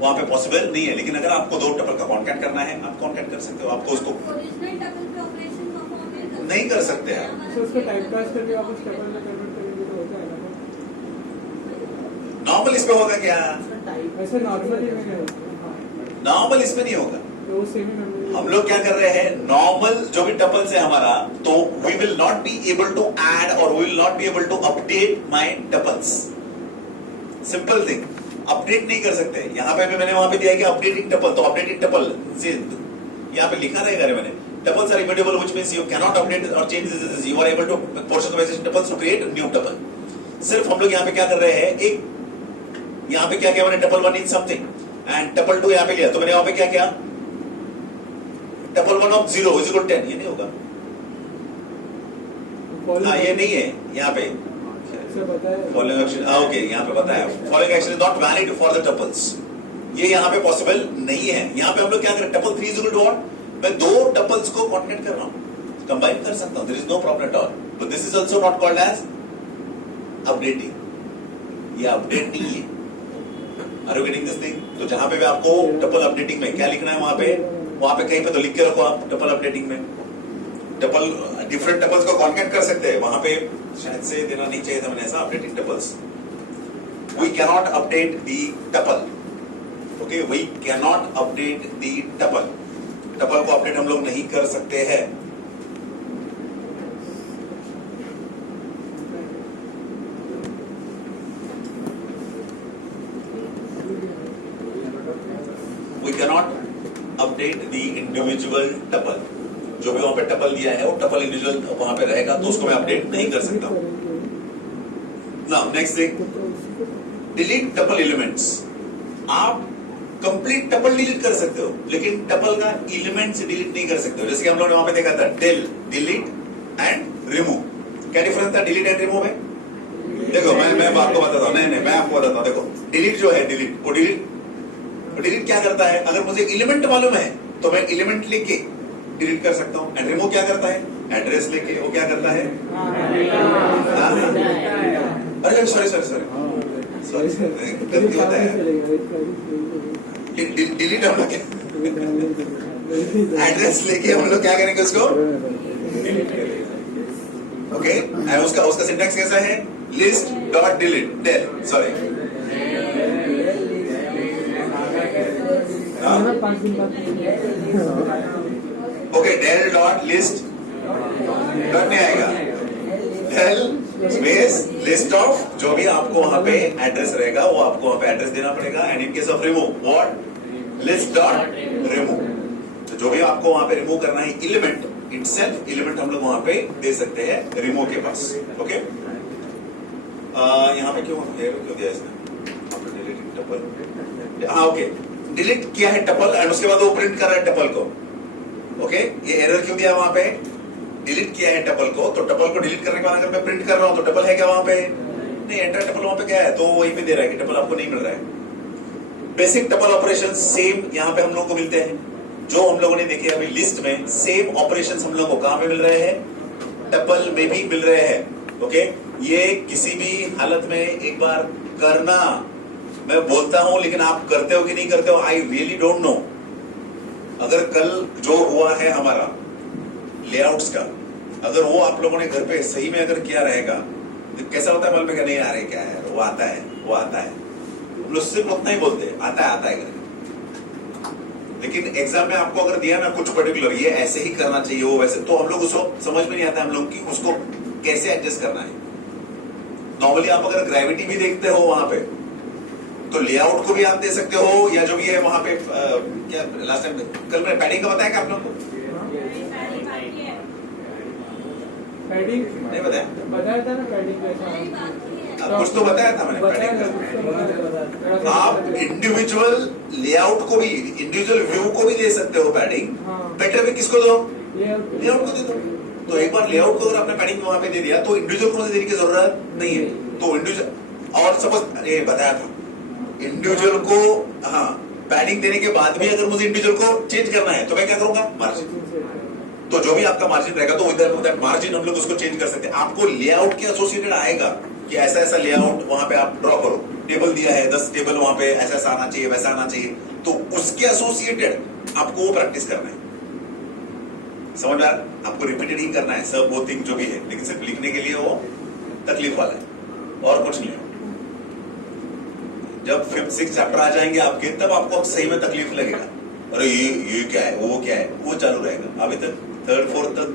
वहां पे पॉसिबल नहीं है। लेकिन अगर आपको 2 टपल का कॉन्टैक्ट करना है, आप कॉन्टैक्ट कर सकते हो, आपको उसको ओरिजिनल टपल पे ऑपरेशन परफॉर्म नहीं कर सकते आप। तो उसको टाइपकास्ट करके वापस टपल में कन्वर्ट करेंगे तो हो जाएगा नॉर्मल इसमें होगा क्या? ऐसे नॉर्मली में नहीं होता। नॉर्मल इसमें नहीं होगा। तो वो सेमी मेमोरी हम लोग क्या कर रहे हैं, नॉर्मल जो भी टपल्स है हमारा, तो we will not be able to add और we will not be able to update my tuples. Simple thing, update नहीं कर सकते। यहां पे भी मैंने वहां पे दिया है कि अपडेटिंग टपल, तो अपडेटिंग टपल यहां पे लिखा रहेगा रे मैंने, tuples are immutable which means you cannot update और change this, you are able to portionalisation tuples to create new tuple. सिर्फ हम लोग यहां पे क्या कर रहे हैं, एक यहां पे क्या किया मैंने, tuple 1 in something and tuple 2 यहां पे लिया, तो मैंने वहां पे क्या किया, टपल 1 ऑफ 0 इज इक्वल 10, ये नहीं होगा। हाँ ये नहीं है यहाँ पे फॉलोइंग एक्शन, ओके यहाँ पे बताया following action is not valid for the tuples, ये यहाँ पे पॉसिबल नहीं है। यहाँ पे हम लोग क्या करें, tuple 3 is equal to what, मैं दो टपल्स को कॉन्केट कर रहा हूँ, कंबाइन कर सकता हूँ, there is no problem at all, but this is also not called as updating, ये अपडेट नहीं है। Are you getting this thing? तो जहां पे भी आपको टपल अपडेटिंग में क्या लिखना है, वहां पे कहीं पे तो लिख के रखो आप, टपल अपडेटिंग में टपल डिफरेंट टपल्स को कॉन्केट कर सकते हैं, वहां पे शायद से देना नहीं चाहिए था मैंने ऐसा, updating tuples. We cannot update the tuple, okay, we cannot update the tuple, tuple को अपडेट हम लोग नहीं कर सकते हैं। We cannot update the individual tuple, जो भी वहां पे टपल दिया है वो टपल इंडिविजुअल वहां पे रहेगा, तो उसको मैं अपडेट नहीं कर सकता। Now next thing, delete tuple elements. आप कंप्लीट टपल डिलीट कर सकते हो, लेकिन टपल का एलिमेंट्स डिलीट नहीं कर सकते हो। जैसे कि हम लोगों ने वहां पे देखा था, डेल, डिलीट एंड रिमूव। क्या डिफरेंस था डिलीट एंड रिमूव में? देखो मैं आपको बताता हूँ, नहीं मैं आपको बताता हूँ। देखो डिलीट जो है, डिलीट वो डिलीट क्या करता है, अगर मुझे एलिमेंट मालूम है तो मैं एलिमेंट लेके डिलीट कर सकता हूँ। एंड रिमूव क्या करता है, एड्रेस लेके वो क्या करता है, अरे सॉरी गलती होता है, डिलीट हम लोग एड्रेस लेके हम लोग क्या करेंगे उसको, ओके। एंड उसका सिंटैक्स कैसा है, list dot delete del, sorry okay, del dot list dot नहीं आएगा, डेल स्पेस लिस्ट ऑफ, जो भी आपको वहां पे एड्रेस रहेगा वो आपको वहां पे एड्रेस देना पड़ेगा। And in case of remove what, list dot remove, तो जो भी आपको वहां पे रिमूव करना है एलिमेंट इटसेल्फ, एलिमेंट हम लोग वहां पे दे सकते हैं रिमूव के पास, ओके। यहाँ पे क्यों दिया इसने, डिलीटिंग टपल, हाँ ओके, डिलीट किया है टपल एंड उसके बाद वो प्रिंट कर रहा है टपल को, ओके। ये एरर क्यों दिया वहां पे, डिलीट किया है टपल को, तो टपल को डिलीट करने के बाद अगर मैं प्रिंट कर रहा हूं तो टपल है क्या वहां पे, नहीं, एंटर टपल वहां पे क्या है, तो वही पे दे रहा है कि टपल आपको नहीं मिल रहा है। बेसिक टपल ऑपरेशन सेम यहाँ पे हम लोगों को मिलते हैं, जो हम लोगों ने देखे अभी लिस्ट में, सेम ऑपरेशन हम लोगों को कहां पे मिल रहे हैं, टपल में भी मिल रहे हैं, ओके। ये किसी भी हालत में एक बार करना, मैं बोलता हूं लेकिन आप करते हो कि नहीं करते हो, आई रियली डोंट नो। अगर कल जो हुआ है हमारा लेआउट्स का, अगर वो आप लोगों ने घर पे सही में अगर किया रहेगा तो कैसा होता है, मालूम है नहीं आ रहे क्या है, वो आता है, वो आता है, हम लोग सिर्फ उतना ही बोलते हैं, आता है करके। लेकिन एग्जाम में आपको अगर दिया ना कुछ पर्टिकुलर, ये ऐसे ही करना चाहिए, वो वैसे, तो हम लोग उसको समझ में नहीं आता हम लोग की उसको कैसे एडजस्ट करना है। नॉर्मली आप अगर ग्रेविटी भी देखते हो वहां पे, तो लेआउट को भी आप दे सकते हो, या जो भी है वहां पे क्या लास्ट टाइम कल मैंने पैडिंग का बताया क्या आप लोग को, पैडिंग नहीं बताया था ना, पैडिंग कैसा, कुछ तो बताया था मैंने पैडिंग का। आप इंडिविजुअल लेआउट को भी, इंडिविजुअल व्यू को भी दे सकते हो पैडिंग, बेटर भी किसको दो, लेआउट को दे दो। तो एक बार लेआउट को अगर आपने पैडिंग वहां पे दे दिया तो इंडिविजुअल को देने की जरूरत नहीं है, तो इंडिविजुअल, और सपोज ये बताया था इंडिविजुअल को, हाँ पैडिंग देने के बाद भी अगर मुझे इंडिविजुअल को चेंज करना है तो मैं क्या करूंगा, मार्जिन, तो जो भी आपका मार्जिन रहेगा तो इधर मार्जिन हम लोग उसको चेंज कर सकते हैं। आपको लेआउट के एसोसिएटेड आएगा कि ऐसा ऐसा लेआउट वहां पे आप ड्रॉ करो, टेबल दिया है 10 टेबल, वहां पे ऐसा ऐसा आना चाहिए, वैसा आना चाहिए, तो उसके एसोसिएटेड आपको वो प्रैक्टिस करना है। समझ में, आपको रिपीटेड ही करना है सब वो थिंग जो भी है, लेकिन सिर्फ लिखने के लिए वो तकलीफ वाला है और कुछ नहीं है। जब 5th-6th चैप्टर आ जाएंगे आपके, तब आपको सही में तकलीफ लगेगा, अरे ये क्या है, वो क्या है, वो चालू रहेगा। अभी तक 3rd-4th तक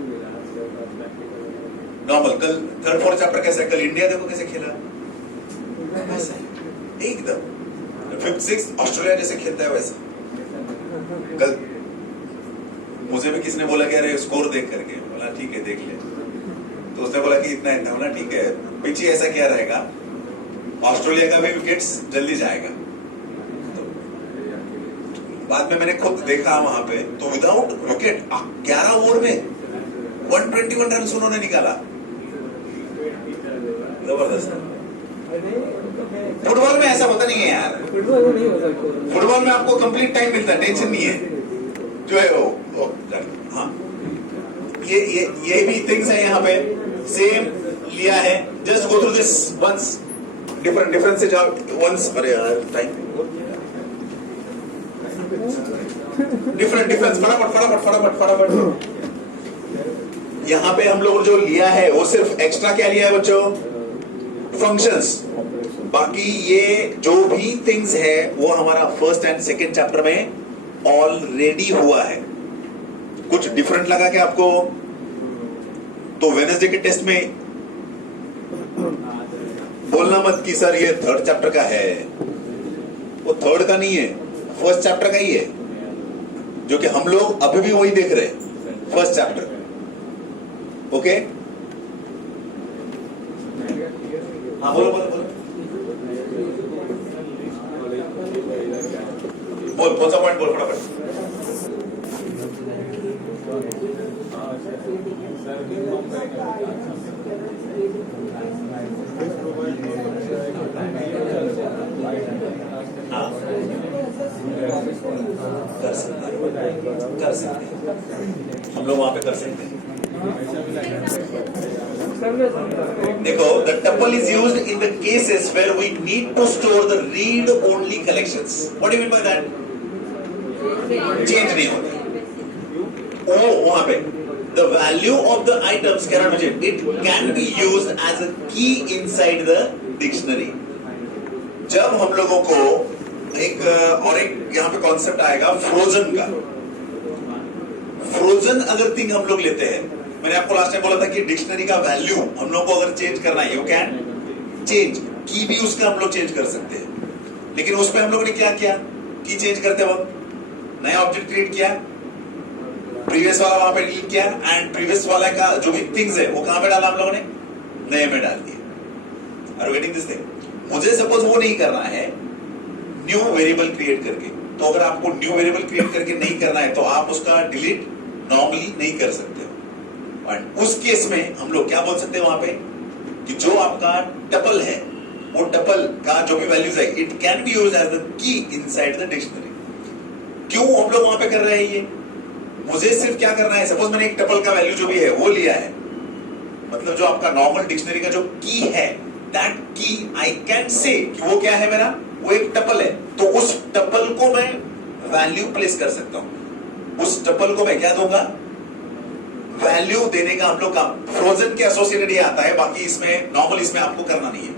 नॉर्मल। कल 3rd-4th चैप्टर कैसा है, कल इंडिया देखो कैसे खेला, ऐसा है एकदम। 5th-6th ऑस्ट्रेलिया जैसे खेलता है वैसा। कल मुझे भी किसने बोला कि अरे स्कोर देख करके, बोला ठीक है देख ले, तो उसने बोला कि इतना इतना, बोला ठीक है, पीछे ऐसा क्या रहेगा, ऑस्ट्रेलिया का भी विकेट्स जल्दी जाएगा। तो बाद में मैंने खुद देखा वहां पे, तो विदाउट विकेट 11 ओवर में 121 रन उन्होंने निकाला, जबरदस्त। फुटबॉल में ऐसा होता नहीं है यार, फुटबॉल में नहीं हो सकता। फुटबॉल में आपको कंप्लीट टाइम मिलता है, टेंशन नहीं है जो है वो। हाँ, ये भी थिंग्स है यहाँ पे, सेम लिया है, just go through this once, different से जाओ वंस। अरे यार टाइम डिफरेंट फटाफट। यहाँ पे हम लोग जो लिया है वो सिर्फ एक्स्ट्रा क्या लिया है बच्चों, फंक्शंस। बाकी ये जो भी थिंग्स है वो हमारा 1st and 2nd चैप्टर में ऑलरेडी हुआ है। कुछ डिफरेंट लगा क्या आपको, तो वेडनेसडे के टेस्ट में बोलना मत कि सर ये 3rd चैप्टर का है, वो 3rd का नहीं है, 1st चैप्टर का ही है, जो कि हम लोग अभी भी वही देख रहे हैं, 1st चैप्टर। ओके, हाँ बोलो कौन सा पॉइंट बोल फटाफट। कर सकते हम लोग वहां पे कर सकते हैं। देखो, the tuple is used in the cases where we need to store the read-only collections. What do you mean by that? Change नहीं होता। वो वहां पे the value of the items cannot be changed. It can be used as a key inside the dictionary. जब हम लोगों को एक यहाँ पे कॉन्सेप्ट आएगा फ्रोजन का। फ्रोजन अगर थिंग हम लोग लेते हैं, मैंने आपको लास्ट टाइम बोला था कि डिक्शनरी का वैल्यू हम लोग को अगर चेंज करना है, यू कैन चेंज की भी उसका हम लोग चेंज कर सकते हैं। लेकिन उसमें हम लोगों ने क्या किया, की चेंज करते वक्त नया ऑब्जेक्ट क्रिएट किया, प्रीवियस वाला वहां पे डिलीट किया, एंड प्रीवियस वाला का जो भी थिंग्स है वो कहां पे डाला हम लोगों ने, नए में डाल दिया। Are getting this thing. मुझे सपोज वो नहीं करना है न्यू वेरिएबल क्रिएट करके, तो अगर आपको न्यू वेरिएबल क्रिएट करके नहीं करना है तो आप उसका डिलीट नॉर्मली नहीं कर सकते। उस केस में हम लोग क्या बोल सकते हैं वहां पे कि जो आपका टपल है, वो टपल का जो भी वैल्यूज है, it can be used as the key inside the dictionary. क्यों हम लोग वहां पे कर रहे हैं ये, मुझे सिर्फ क्या करना है, सपोज मैंने एक टपल का वैल्यू जो भी है वो लिया है, मतलब जो आपका नॉर्मल डिक्शनरी का जो की है, दैट की आई कैन से कि वो क्या है मेरा, वो एक टपल है, तो उस टपल को मैं वैल्यू प्लेस कर सकता हूं। उस टपल को मैं क्या दूंगा, वैल्यू देने का हम लोग का फ्रोजन के एसोसिएटेड ये आता है। बाकी इसमें नॉर्मल इसमें आपको करना नहीं है।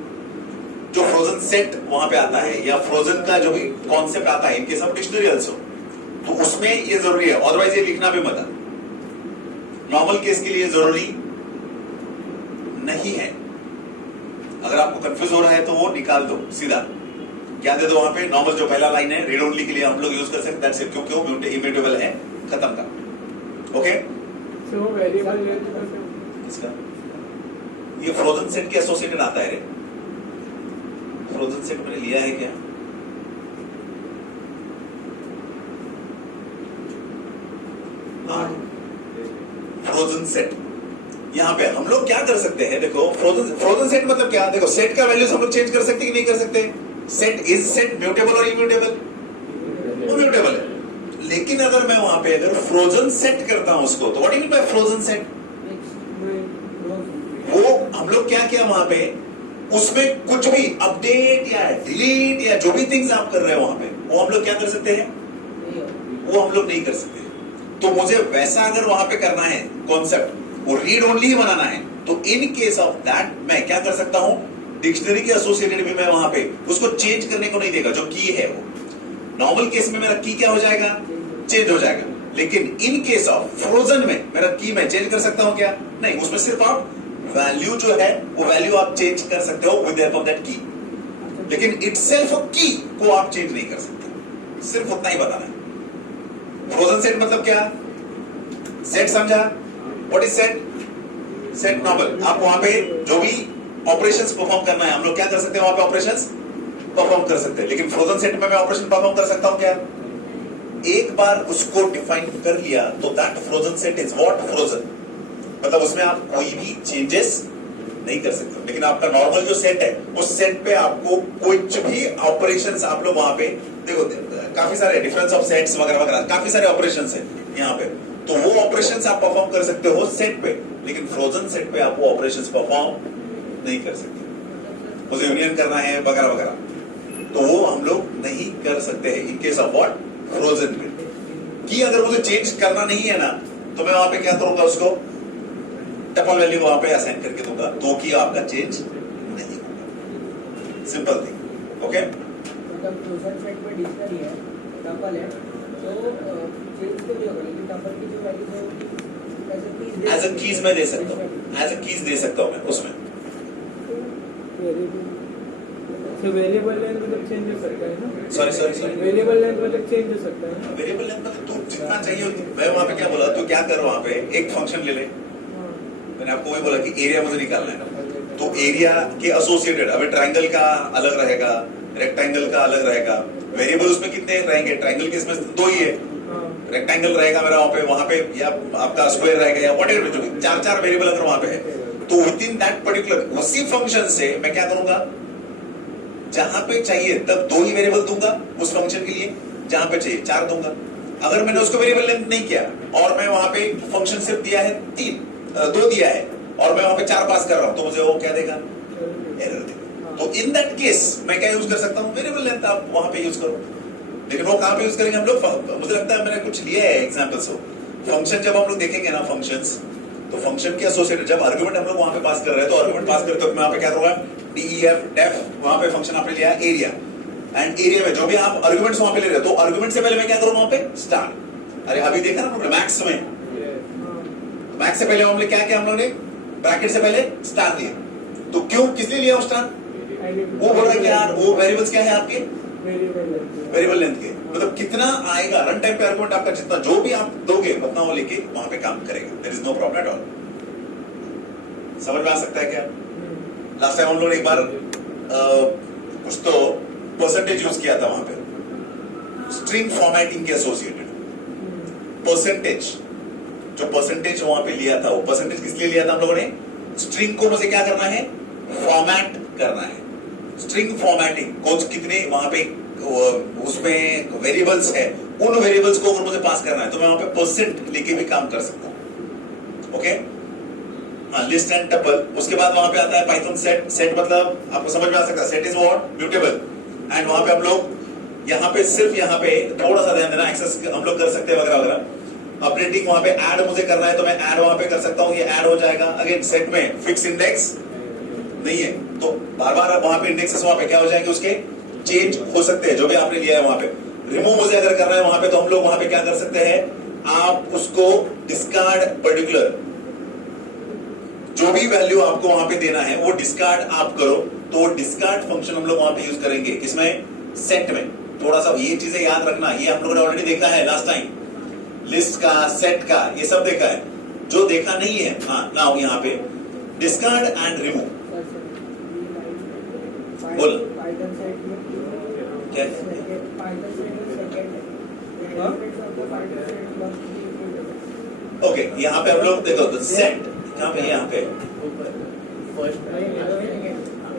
जो फ्रोजन सेट वहां पे आता है या फ्रोजन का जो भी कॉन्सेप्ट आता है, इनके सब डिक्शनरी आल्सो, तो उसमें ये जरूरी है, अदरवाइज ये लिखना भी मत। नॉर्मल केस के लिए जरूरी नहीं है। अगर आपको कंफ्यूज हो रहा है तो वो निकाल दो, सीधा क्या दे दो वहां पे, नॉर्मल जो पहला लाइन है रीड ओनली के लिए हम लोग यूज कर सकते हैं, क्योंकि वो इम्यूटेबल है, खत्म का। ओके, इसका ये फ्रोजन सेट के एसोसिएटेड आता है रे। फ्रोजन सेट मैंने लिया है क्या, फ्रोजन सेट यहां पे हम लोग क्या कर सकते हैं, देखो फ्रोजन सेट मतलब क्या, देखो सेट का वैल्यूज हम लोग चेंज कर सकते कि नहीं कर सकते। सेट इज सेट म्यूटेबल और इम्यूटेबल, वो म्यूटेबल है। लेकिन अगर मैं वहां पे अगर फ्रोजन सेट करता हूं उसको, तो what do you mean by frozen set, वो हम लोग क्या किया वहां पे, उसमें कुछ भी अपडेट या डिलीट या जो भी थिंग्स आप कर रहे हो वहां पे, वो हम लोग क्या कर सकते हैं, वो हम लोग नहीं कर सकते। तो मुझे वैसा अगर वहां पे करना है कॉन्सेप्ट, वो रीड ओनली ही बनाना है, तो इन केस ऑफ दैट मैं क्या कर सकता हूं, डिक्शनरी के एसोसिएटेड भी मैं वहां पे उसको चेंज करने को नहीं देगा, जो की है वो। नॉर्मल केस में मेरा की क्या हो जाएगा, चेंज हो जाएगा, लेकिन इन केस ऑफ फ्रोजन में मेरा की मैं चेंज कर सकता हूं क्या? नहीं, उसमें सिर्फ आप वैल्यू जो है वो वैल्यू आप चेंज कर सकते हो विद हेल्प ऑफ दैट की, लेकिन इटसेल्फ की को आप चेंज नहीं कर सकते। सिर्फ उतना ही बताना है। फ्रोजन सेट मतलब क्या? सेट समझा? What is set? Set normal. आप वहां पे जो भी ऑपरेशंस परफॉर्म करना है हम लोग क्या कर सकते हैं, वहां पे ऑपरेशंस परफॉर्म कर सकते हैं, लेकिन फ्रोजन सेट में मैं ऑपरेशन परफॉर्म कर सकता हूं क्या? एक बार उसको डिफाइन कर लिया तो that frozen set is what? Frozen. मतलब उसमें आप कोई भी चेंजेस नहीं कर सकते, लेकिन आपका नॉर्मल जो सेट है उस सेट पे आपको कुछ भी ऑपरेशंस आप लोग वहां पे देखो, काफी सारे डिफरेंस ऑफ सेट्स वगैरह वगैरह काफी सारे ऑपरेशंस है यहाँ पे, तो वो ऑपरेशंस आप परफॉर्म कर सकते हो सेट पे, लेकिन फ्रोजन सेट पे आप वो ऑपरेशंस परफॉर्म नहीं कर सकते। उसे यूनियन करना है वगैरह वगैरह, तो वो हम लोग नहीं कर सकते हैं in case of what? Frozen में। कि अगर मुझे चेंज करना नहीं है ना, तो मैं वहां पे क्या करूंगा, उसको टपल वैल्यू वहां पे असाइन करके दूंगा, तो कि आपका चेंज नहीं होगा। Simple thing. ओके, मतलब फ्रोजन सेट में डिक्शनरी है, टपल है, तो चेंज तो नहीं होगा, लेकिन टपल की जो वैल्यू है वो एज अ कीज में दे सकता हूँ, एज अ कीज दे सकता हूँ मैं उसमें। वेरिएबल लेंथ मतलब चेंज हो सकता है ना? सॉरी वेरिएबल लेंथ मतलब चेंज हो सकता है ना? वेरिएबल लेंथ मतलब तू जितना चाहिए, मैं वहां पे क्या बोला, तू क्या कर वहां पे एक फंक्शन ले ले, हाँ। मैंने आपको वही बोला कि एरिया मुझे निकालना है, तो एरिया के एसोसिएटेड अभी ट्रायंगल का अलग रहेगा, रेक्टेंगल का अलग रहेगा, वेरिएबल उसमें कितने रहेंगे? ट्रायंगल के इसमें 2 ही है, हाँ। रेक्टेंगल रहेगा मेरा वहां पे या आपका स्क्वायर रहेगा या व्हाटएवर, जो 4 वेरिएबल अगर वहां पे है, तो विद इन दैट पर्टिकुलर उसी फंक्शन से मैं क्या करूंगा, जहां पे चाहिए तब 2 ही वेरिएबल दूंगा उस फंक्शन के लिए, जहां पे चाहिए 4 दूंगा। अगर मैंने उसको वेरिएबल लेंथ नहीं किया और मैं वहां पे फंक्शन सिर्फ दिया है 2 दिया है और मैं वहां पे 4 पास कर रहा हूं, तो मुझे वो क्या देगा? एरर देगा। तो इन दैट केस मैं क्या यूज कर सकता हूं? वेरिएबल लेंथ आप वहां पे यूज करो, लेकिन वो कहां पे यूज करेंगे हम लोग? मुझे लगता है मैंने कुछ लिया है एग्जांपल्स हो। फंक्शन जब हम लोग देखेंगे ना फंक्शंस, तो फंक्शन के एसोसिएटेड जब आर्गुमेंट हम लोग वहां पे पास कर रहे हैं, तो आर्गुमेंट पास करते वक्त मैं वहां पे क्या करूंगा? DEF डेफ, वहां पे फंक्शन आपने लिया एरिया, एंड एरिया में जो भी आप आर्गुमेंट्स वहां पे ले रहे हो, तो आर्गुमेंट से पहले मैं क्या करूं वहां पे? स्टार। अरे अभी देखा ना मैक्स में, मैक्स से पहले हमने क्या किया, हम लोगों ने ब्रैकेट से पहले स्टार दिया, तो क्यों, किस लिए लिया वो स्टार? वो बोल रहा है कि यार वो वेरिएबल्स क्या है आपके? वेरिएबल लेंथ के, मतलब कितना आएगा रन टाइम पे आर्गुमेंट आपका, जितना जो भी आप दोगे उतना वो लेके वहां पे काम करेगा। There is no problem at all. समझ में आ सकता है क्या? लास्ट टाइम हम लोग एक बार कुछ तो परसेंटेज यूज किया था वहां पे, स्ट्रिंग फॉर्मेटिंग के एसोसिएटेड परसेंटेज, जो परसेंटेज वहां पे लिया था, वो परसेंटेज किस लिए लिया था हम लोगों ने? स्ट्रिंग को मुझे क्या करना है? फॉर्मेट करना है। स्ट्रिंग फॉर्मेटिंग को कितने वहां पे उसमें वेरिएबल्स है, उन वेरिएबल्स को अगर मुझे पास करना है तो मैं वहां पे परसेंट लेके भी काम कर सकता हूं। ओके, हाँ, लिस्ट एंड टपल। उसके बाद वहां पे आता है पाइथन सेट। सेट मतलब आपको समझ में आ सकता है, set is what? Mutable. And वहां पे हम लोग यहाँ पे सिर्फ यहाँ पे थोड़ा सा ध्यान देना, एक्सेस हम लोग कर सकते हैं वगैरह वगैरह। अपडेटिंग वहां पे ऐड मुझे करना है तो मैं ऐड वहां पे कर सकता हूँ, ये ऐड हो जाएगा। अगेन सेट में फिक्स इंडेक्स नहीं है, तो बार बार वहां पे इंडेक्सेस वहां पे क्या हो जाएंगे, उसके चेंज हो सकते हैं जो भी आपने लिया है वहां पे। रिमूव मुझे अगर करना है वहां पे, तो हम लोग वहां पे क्या कर सकते हैं, आप उसको डिस्कार्ड पर्टिकुलर जो भी वैल्यू आपको वहां पे देना है वो डिस्कार्ड आप करो, तो वो डिस्कार्ड फंक्शन हम लोग वहां पे यूज करेंगे। किसमें? सेट में। थोड़ा सा ये चीजें याद रखना, ये हम लोगों ने ऑलरेडी देखा है लास्ट टाइम, लिस्ट का, सेट का, ये सब देखा है। जो देखा नहीं है, हाँ नाउ यहाँ पे डिस्कार्ड एंड रिमूव। बोल पाइथन सेट में क्या? पाइथन सेट में सेकंड है, पाइथन सेट मस्ट ओके, यहाँ पे हम लोग देखो सेट कहाँ पे? यहाँ पे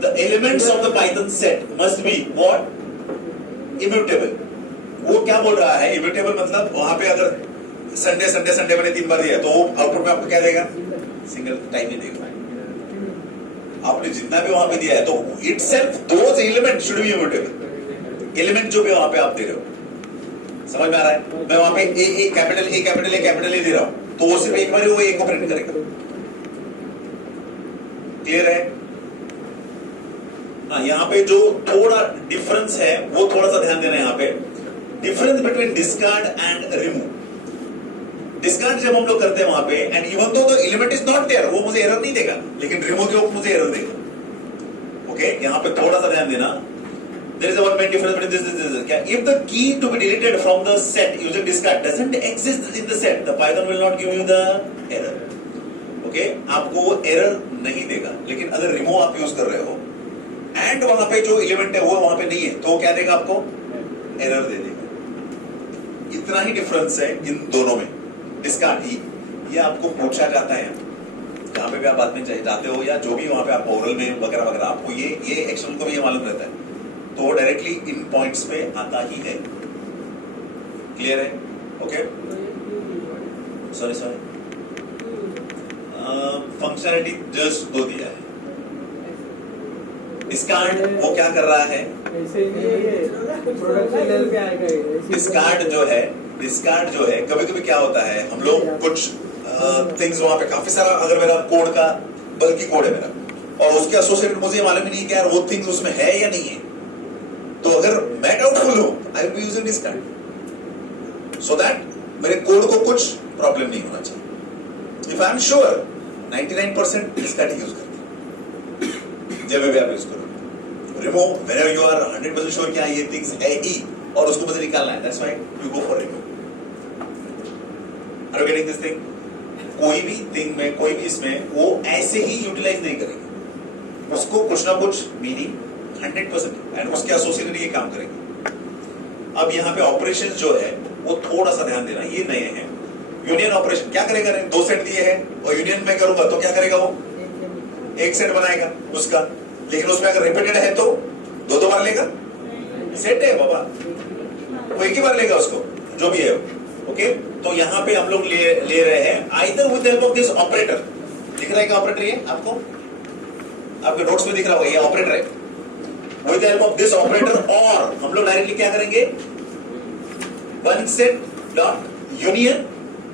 the elements of the Python set must be what? Immutable। वो क्या बोल रहा है immutable? मतलब वहां पे अगर संडे संडे संडे मैंने 3 बार दिया तो वो आउटपुट में आपको क्या देगा? सिंगल टाइम ही देगा। आपने जितना भी वहां पे दिया है तो itself those elements should be immutable। Element जो भी वहां पे आप दे रहे हो, समझ में आ रहा है? मैं वहां पे ए कैपिटल ए दे रहा हूं, तो वो सिर्फ एक बार वो ए को प्रिंट करेगा। क्लियर है? हाँ, यहाँ पे जो थोड़ा डिफरेंस है वो थोड़ा सा ध्यान देना है। यहाँ पे difference between discard and remove. Discard जब हम लोग करते हैं वहां पे, एंड इवन तो एलिमेंट इज नॉट देयर, वो मुझे एरर नहीं देगा, लेकिन रिमूव के वक्त मुझे एरर देगा। ओके, यहाँ पे थोड़ा सा ध्यान देना। There is a one main difference between this. क्या? If the key to be deleted from the set using discard doesn't exist in the set, the Python will not give you the error. Okay, आपको वो error नहीं देगा। लेकिन अगर remove आप use कर रहे हो एंड वहां पे जो एलिमेंट है वो वहां पे नहीं है, तो वो क्या देगा आपको? एरर दे देगा। इतना ही डिफरेंस है इन दोनों में। डिस्कार्ड ये आपको पूछा जाता है जहां पे भी आप बाद में जाते हो, या जो भी वहां पे आप ओरल में वगैरह वगैरह, आपको ये एक्शन को भी ये मालूम रहता है, तो वो डायरेक्टली इन पॉइंट्स पे आता ही है। क्लियर है? ओके, सॉरी फंक्शनलिटी जस्ट दो दिया है। डिस्कार्ड वो क्या कर रहा है? ऐसे ये प्रोडक्शन लेवल पे आएगा ये। डिस्कार्ड जो है कभी कभी क्या होता है, हम लोग कुछ थिंग्स वहां पे काफी सारा, अगर मेरा कोड का बल्कि कोड है मेरा और उसके एसोसिएटेड मुझे मालूम ही नहीं कि यार वो थिंग्स उसमें है या नहीं है, तो अगर मैं डाउटफुल हूं, I will be using discard so that मेरे कोड को कुछ प्रॉब्लम नहीं होना चाहिए। If I am sure 99% discard use करते हैं जब भी आप यूज करो। Remove whenever you are 100% sure क्या ये थिंग्स है ही और उसको मुझे निकालना है, that's why you go for remove. Are you getting this thing? कोई भी थिंग में, कोई भी इसमें वो ऐसे ही यूटिलाइज नहीं करेंगे, उसको कुछ ना कुछ मीनिंग 100% एंड उसके एसोसिएटेड ये काम करेंगे। अब यहाँ पे ऑपरेशन जो है वो थोड़ा सा ध्यान देना, ये नए हैं। यूनियन ऑपरेशन क्या करेगा? दो सेट दिए हैं और यूनियन में करूंगा तो क्या करेगा? वो एक सेट बनाएगा उसका, लेकिन उसमें अगर रिपीटेड है तो दो बार लेगा। सेट है बाबा, वो एक ही बार लेगा उसको, जो भी है। ओके, तो यहाँ पे हम लोग ले रहे हैं either with help of this operator. दिख रहा है क्या ऑपरेटर? ये आपको आपके नोट्स में दिख रहा होगा, ये ऑपरेटर है। With help of this operator, और हम लोग डायरेक्टली क्या करेंगे? One set dot union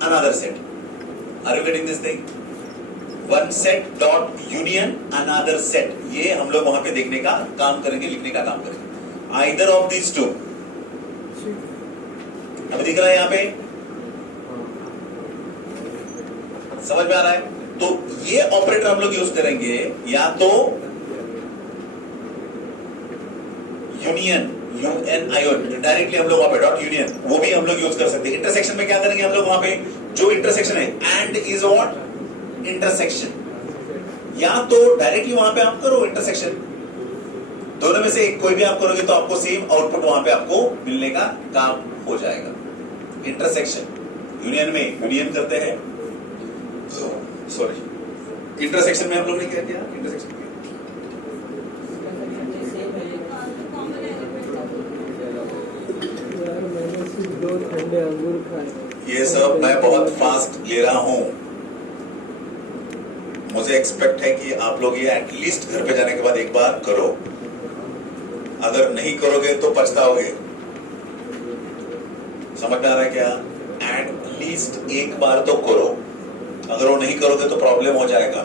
another set. Are you getting this thing? One set dot union another set, ये हम लोग वहां पे देखने का काम करेंगे, लिखने का काम करेंगे। Either of this two. अब दिख रहा है यहाँ पे, समझ में आ रहा है? तो ये ऑपरेटर हम लोग यूज करेंगे, या तो यूनियन UNION, डायरेक्टली हम लोग वहां पे डॉट यूनियन, वो भी हम लोग यूज कर सकते हैं। इंटरसेक्शन में क्या करेंगे हम लोग? वहां पे जो इंटरसेक्शन है, एंड इज व्हाट? इंटरसेक्शन। या तो डायरेक्टली वहां पे आप करो इंटरसेक्शन, दोनों में से एक कोई भी आप करोगे तो आपको सेम आउटपुट वहां पे आपको मिलने का काम हो जाएगा। इंटरसेक्शन, यूनियन में यूनियन करते हैं, सॉरी इंटरसेक्शन में हम लोग नहीं कहते हैं इंटरसेक्शन में। यार मैंने सिर्फ 2 ठंडे अंगूर खाए। ये सब मैं बहुत फास्ट ले रहा हूं, मुझे एक्सपेक्ट है कि आप लोग ये एटलीस्ट घर पे जाने के बाद एक बार करो। अगर नहीं करोगे तो पछताओगे। समझ में आ रहा है क्या? एटलीस्ट एक बार तो करो, अगर वो नहीं करोगे तो प्रॉब्लम हो जाएगा।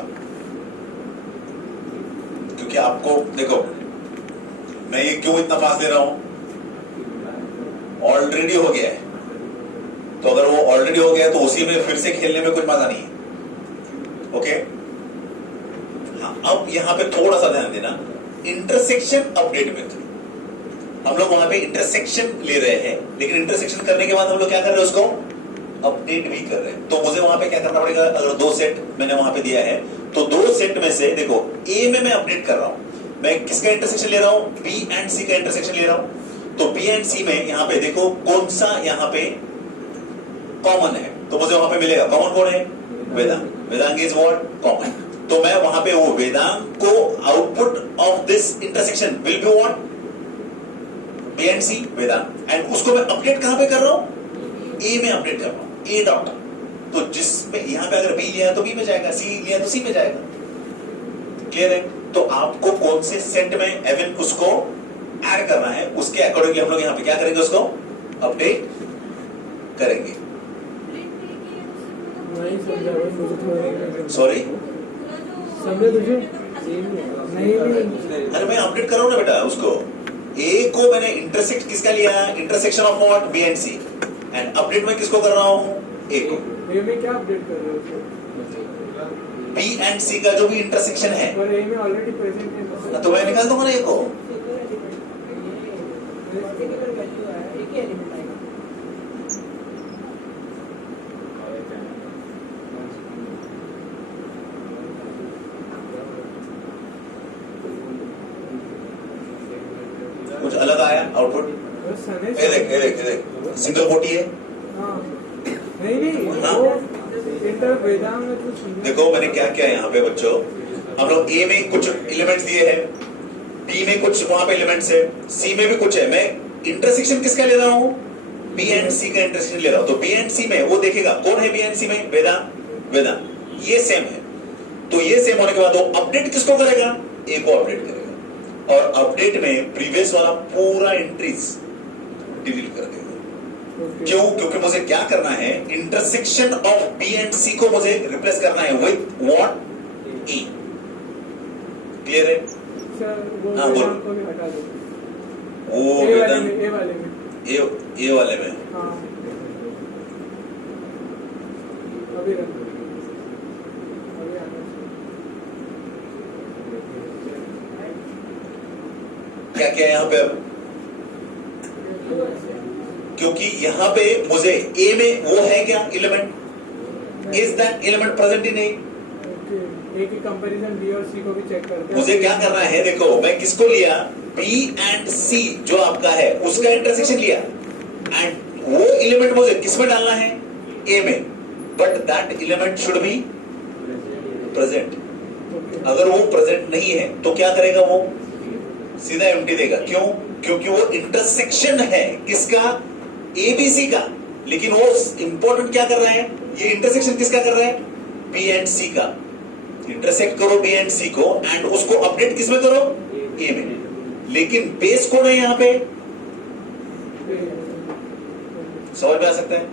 क्योंकि आपको देखो, मैं ये क्यों इतना फास्ट दे रहा हूं? ऑलरेडी हो गया है, तो अगर वो ऑलरेडी हो गया है तो उसी में फिर से खेलने में कुछ मजा नहीं है। ओके, हाँ, अब यहां पे थोड़ा सा ध्यान देना। इंटरसेक्शन अपडेट मेथड, हम लोग वहां पे इंटरसेक्शन ले रहे हैं, लेकिन इंटरसेक्शन करने के बाद हम लोग क्या कर रहे हैं? उसको अपडेट भी कर रहे हैं। तो मुझे वहां पे क्या करना पड़ेगा? अगर 2 सेट मैंने वहां पे दिया है, तो 2 सेट में से देखो, ए में मैं अपडेट कर रहा हूं, मैं किसका इंटरसेक्शन ले रहा हूं? बी एंड सी का इंटरसेक्शन ले रहा हूं। तो बी एंड सी में यहाँ पे देखो कौन सा यहाँ पे कॉमन है, तो मुझे वहां पे मिलेगा कॉमन कौन है? Vedang. Vedang is what? Common. तो मैं वहां पे वो वेदांग को output of this intersection will be what? B and C, Vedang. And उसको मैं अपडेट कहां पे कर रहा हूं? ए में अपडेट कर रहा हूं, ए डॉट। तो जिसमें यहां पे अगर बी लिया तो बी में जाएगा, सी लिया तो सी में जाएगा। क्लियर है? तो आपको कौन से सेट में एवन उसको ऐड करना है, उसके अकॉर्डिंगली हम लोग यहाँ पे क्या करेंगे? उसको अपडेट करेंगे। नहीं समझा भाई, मुझे थोड़ा सॉरी, समझे तुझे? नहीं नहीं अरे मैं अपडेट कर रहा हूँ ना बेटा उसको। ए को मैंने इंटरसेक्ट किसका लिया, intersection of what, B and C, and update में किसको कर रहा हूँ, ए को। ए में क्या अपडेट कर रहे हो? बी एंड सी का जो भी इंटरसेक्शन है पर ए में ऑलरेडी प्रेजेंट है तो मैं निकाल दूंगा ना ए को। पर्टिकुलर वैल्यू है, एक ही एलिमेंट आएगा। कुछ अलग आया आउटपुट। बस सने ये देख ये देख ये देख, सिंगल कोटी है। हाँ नहीं नहीं हाँ? वो इंटर वेदांग में कुछ नहीं है। देखो मैंने क्या किया यहाँ पे बच्चों, हम लोग ए में कुछ एलिमेंट्स दिए हैं, बी में कुछ वहां पे एलिमेंट्स है, सी में भी कुछ है। मैं इंटरसेक्शन किसका ले रहा हूँ, बी एंड सी का इंटरसेक्शन ले रहा हूँ। तो बी एंड सी में वो देखेगा कौन है बी एंड सी में, वेदांत वेदांत, ये सेम है। तो ये सेम होने के बाद वो अपडेट किसको करेगा, ए को अपडेट करेगा, और अपडेट में प्रीवियस वाला पूरा एंट्रीज डिलीट कर देगा। Okay. क्यों, क्योंकि मुझे क्या करना है, इंटरसेक्शन ऑफ बी एंड सी को मुझे रिप्लेस करना है विथ व्हाट, ई। क्लियर है? सर वो हाँ, बोल। वेदांत को भी हटा दो। वो ए वाले वेदांत में, ए वाले में। ए वाले में हाँ अभी रख दो। अभी आना क्या क्या यहाँ पे अब, क्योंकि यहाँ पे मुझे ए में वो है क्या element, is that element present in A. A की कंपैरिजन बी और सी को भी चेक करते हैं। मुझे क्या करना है, देखो मैं किसको लिया, बी एंड सी जो आपका है उसका इंटरसेक्शन लिया, एंड वो एलिमेंट मुझे किसमें डालना है, ए में, but that element should be present. Okay. अगर वो प्रेजेंट नहीं है तो क्या करेगा, वो सीधा एम्प्टी देगा। क्यों, क्योंकि वो इंटरसेक्शन है किसका, एबीसी का, लेकिन वो इंपॉर्टेंट क्या कर रहा है, ये इंटरसेक्शन किसका कर रहा है, बी एंड सी का। इंटरसेक्ट करो बी एंड सी को, एंड उसको अपडेट किसमें करो, ए में। लेकिन बेस कौन है यहाँ पे, समझ में आ सकता है?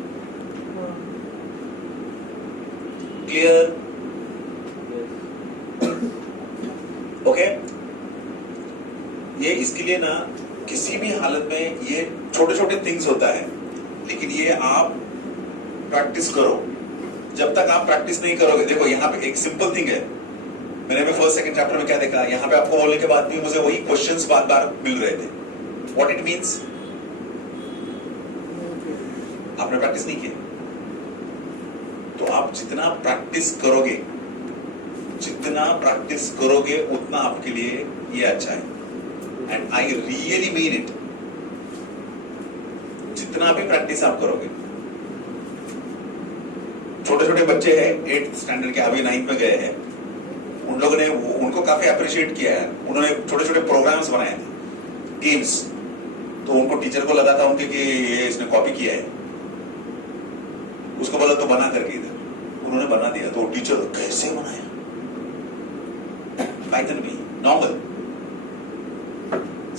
क्लियर? ओके। ये इसके लिए ना किसी भी हालत में ये छोटे छोटे थिंग्स होता है, लेकिन ये आप प्रैक्टिस करो। जब तक आप प्रैक्टिस नहीं करोगे, देखो यहाँ पे एक सिंपल थिंग है, मैंने भी फर्स्ट सेकंड चैप्टर में क्या देखा, यहाँ पे आपको बोलने के बाद भी मुझे वही क्वेश्चंस बार बार मिल रहे थे। व्हाट इट मींस, आपने प्रैक्टिस नहीं किया। तो आप जितना प्रैक्टिस करोगे उतना आपके लिए ये अच्छा है, and I really mean it. जितना भी प्रैक्टिस आप करोगे, छोटे छोटे बच्चे हैं 8th स्टैंडर्ड के, अभी 9th में गए हैं, उन लोगों ने उनको काफी अप्रिशिएट किया है। उन्होंने छोटे छोटे प्रोग्राम्स बनाए थे, गेम्स, तो उनको टीचर को लगा था उनके कि ये इसने कॉपी किया है, उसको बोला तो बना करके इधर, उन्होंने बना दिया। तो टीचर कैसे बनाया, पाइथन भी नॉर्मल,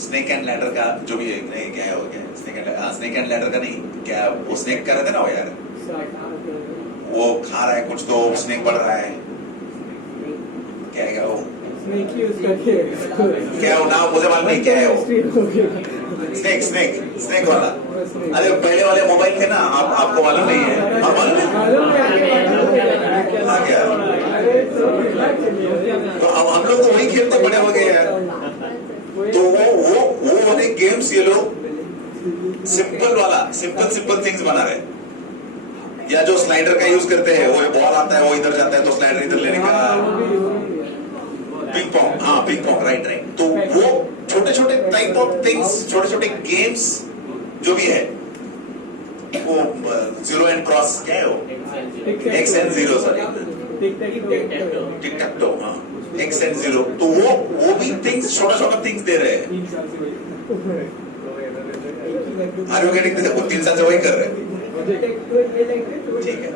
स्नेक एंड लैडर का जो भी है, नहीं क्या हो गया, स्नेक एंड लैडर का नहीं, क्या वो स्नेक कर रहे थे ना वो यार, वो खा रहा है कुछ तो स्नेक बढ़ रहा है, क्या है वो, स्नेक ही उसका क्या हो नाम मुझे मालूम नहीं क्या है वो, स्नेक वाला। अरे पहले वाले मोबाइल थे ना, आपको मालूम नहीं है, आप मालूम है हाँ क्या, तो अब हम लोग तो वही खेलते बड़े हो गए यार। तो वो वाले गेम्स ये लोग सिंपल थिंग्स बना रहे, या जो स्लाइडर का यूज करते हैं, वो बॉल आता है वो इधर जाता है तो स्लाइडर इधर लेने का, पिंग पॉन्ग, हाँ पिंग पॉन्ग, राइट। तो वो छोटे छोटे टाइप ऑफ थिंग्स, छोटे छोटे गेम्स जो भी है, वो जीरो एंड क्रॉस क्या है वो, x and zero, sorry tick tech to, हाँ एक्स एंड जीरो। तो वो भी थिंग्स, छोटा छोटा थिंग्स दे रहे हैं। Are you getting this? 3 साल से वही कर रहे हैं, ठीक है।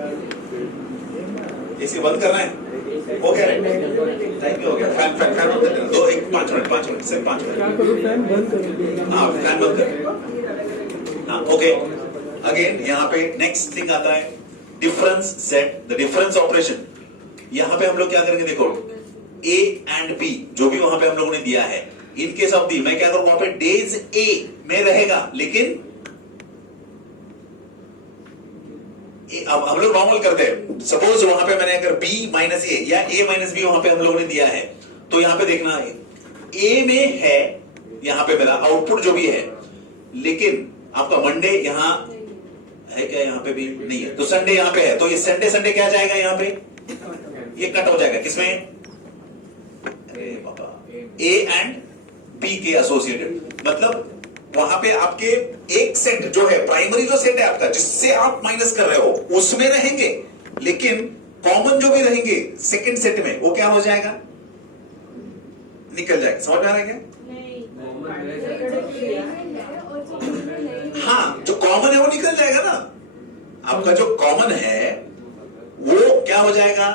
एसी बंद करना है, हो गया, थैंक यू, हो गया। फैन बंद कर देना, 5 मिनट सिर्फ 5 मिनट। क्या करूं, फैन बंद कर, हाँ फैन बंद कर, हाँ ओके। अगेन यहाँ पे नेक्स्ट थिंग आता है difference set, the difference operation. यहाँ पे हम लोग क्या करेंगे, देखो ए एंड बी जो भी वहां पे हम लोगों ने दिया है, इन केस ऑफ दी मैं क्या करूं, वहां पे डेज ए में रहेगा, लेकिन अब हम लोग नॉर्मल करते हैं। सपोज वहां पे मैंने अगर बी माइनस ए या ए माइनस बी वहां पे हम लोगों ने दिया है, तो यहां पे देखना है ए में है यहां पे मेरा आउटपुट जो भी है, लेकिन आपका मंडे यहां है क्या, यहां पे भी नहीं है, तो संडे यहां पे है, तो ये संडे संडे क्या जाएगा यहां पे, ये कट हो जाएगा किसमें, अरे बाबा, ए एंड बी के एसोसिएटेड, मतलब वहां पे आपके एक सेट जो है, प्राइमरी जो सेट है आपका जिससे आप माइनस कर रहे हो उसमें रहेंगे, लेकिन कॉमन जो भी रहेंगे सेकंड सेट में वो क्या हो जाएगा, निकल जाएगा। समझ में आ रहा है क्या? हाँ, जो कॉमन है वो निकल जाएगा ना, आपका जो कॉमन है वो क्या हो जाएगा,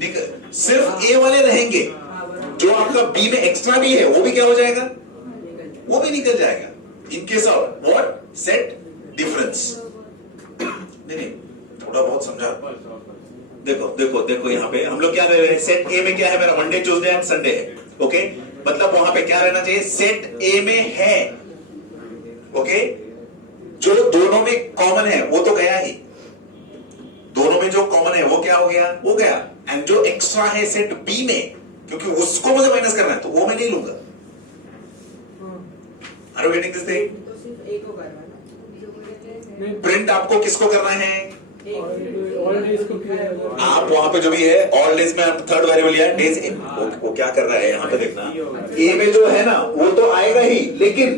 निकल, सिर्फ ए वाले रहेंगे, जो आपका बी में एक्स्ट्रा भी है वो भी क्या हो जाएगा, वो भी निकल जाएगा। In case of what, set difference. नहीं, थोड़ा बहुत समझा। देखो देखो देखो, यहां पे हम लोग क्या ले रहे हैं, सेट ए में क्या है मेरा, मंडे ट्यूसडे एंड संडे है, ओके, मतलब वहां पे क्या रहना चाहिए, सेट ए में है, ओके, जो दोनों में कॉमन है वो तो गया ही, दोनों में जो कॉमन है वो क्या हो गया, वो गया, एंड जो एक्स्ट्रा है सेट बी में, क्योंकि उसको मुझे माइनस करना है तो वो मैं नहीं लूंगा। Are you getting this thing? तो सिर्फ एक को करना है। प्रिंट आपको किसको करना है, ऑल डेज को किया आप वहां पे जो भी है ऑल डेज में थर्ड वेरिएबल लिया डेज, वो क्या कर रहा है यहां पे देखना, ए में जो है ना वो तो आएगा ही, लेकिन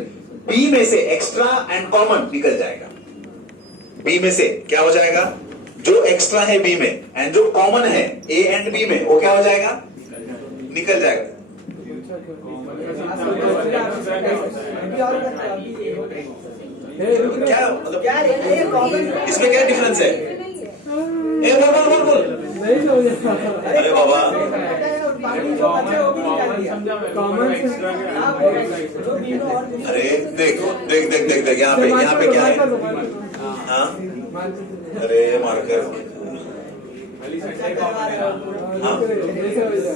बी में से एक्स्ट्रा एंड कॉमन निकल जाएगा, बी में से क्या हो जाएगा, जो एक्स्ट्रा है बी में एंड जो कॉमन है ए एंड बी में वो क्या हो जाएगा, निकल जाएगा। क्या मतलब क्या रे, ये कॉमन इसमें क्या डिफरेंस है, ए बोल बोल बोल बोल, नहीं समझा। अरे बाबा, बाकी जो बचे वो भी निकाल दिया। कॉमन से जो तीनों और अरे देख देख देख देख देख, यहाँ पे क्या है, हाँ, अरे मार्कर, हाँ,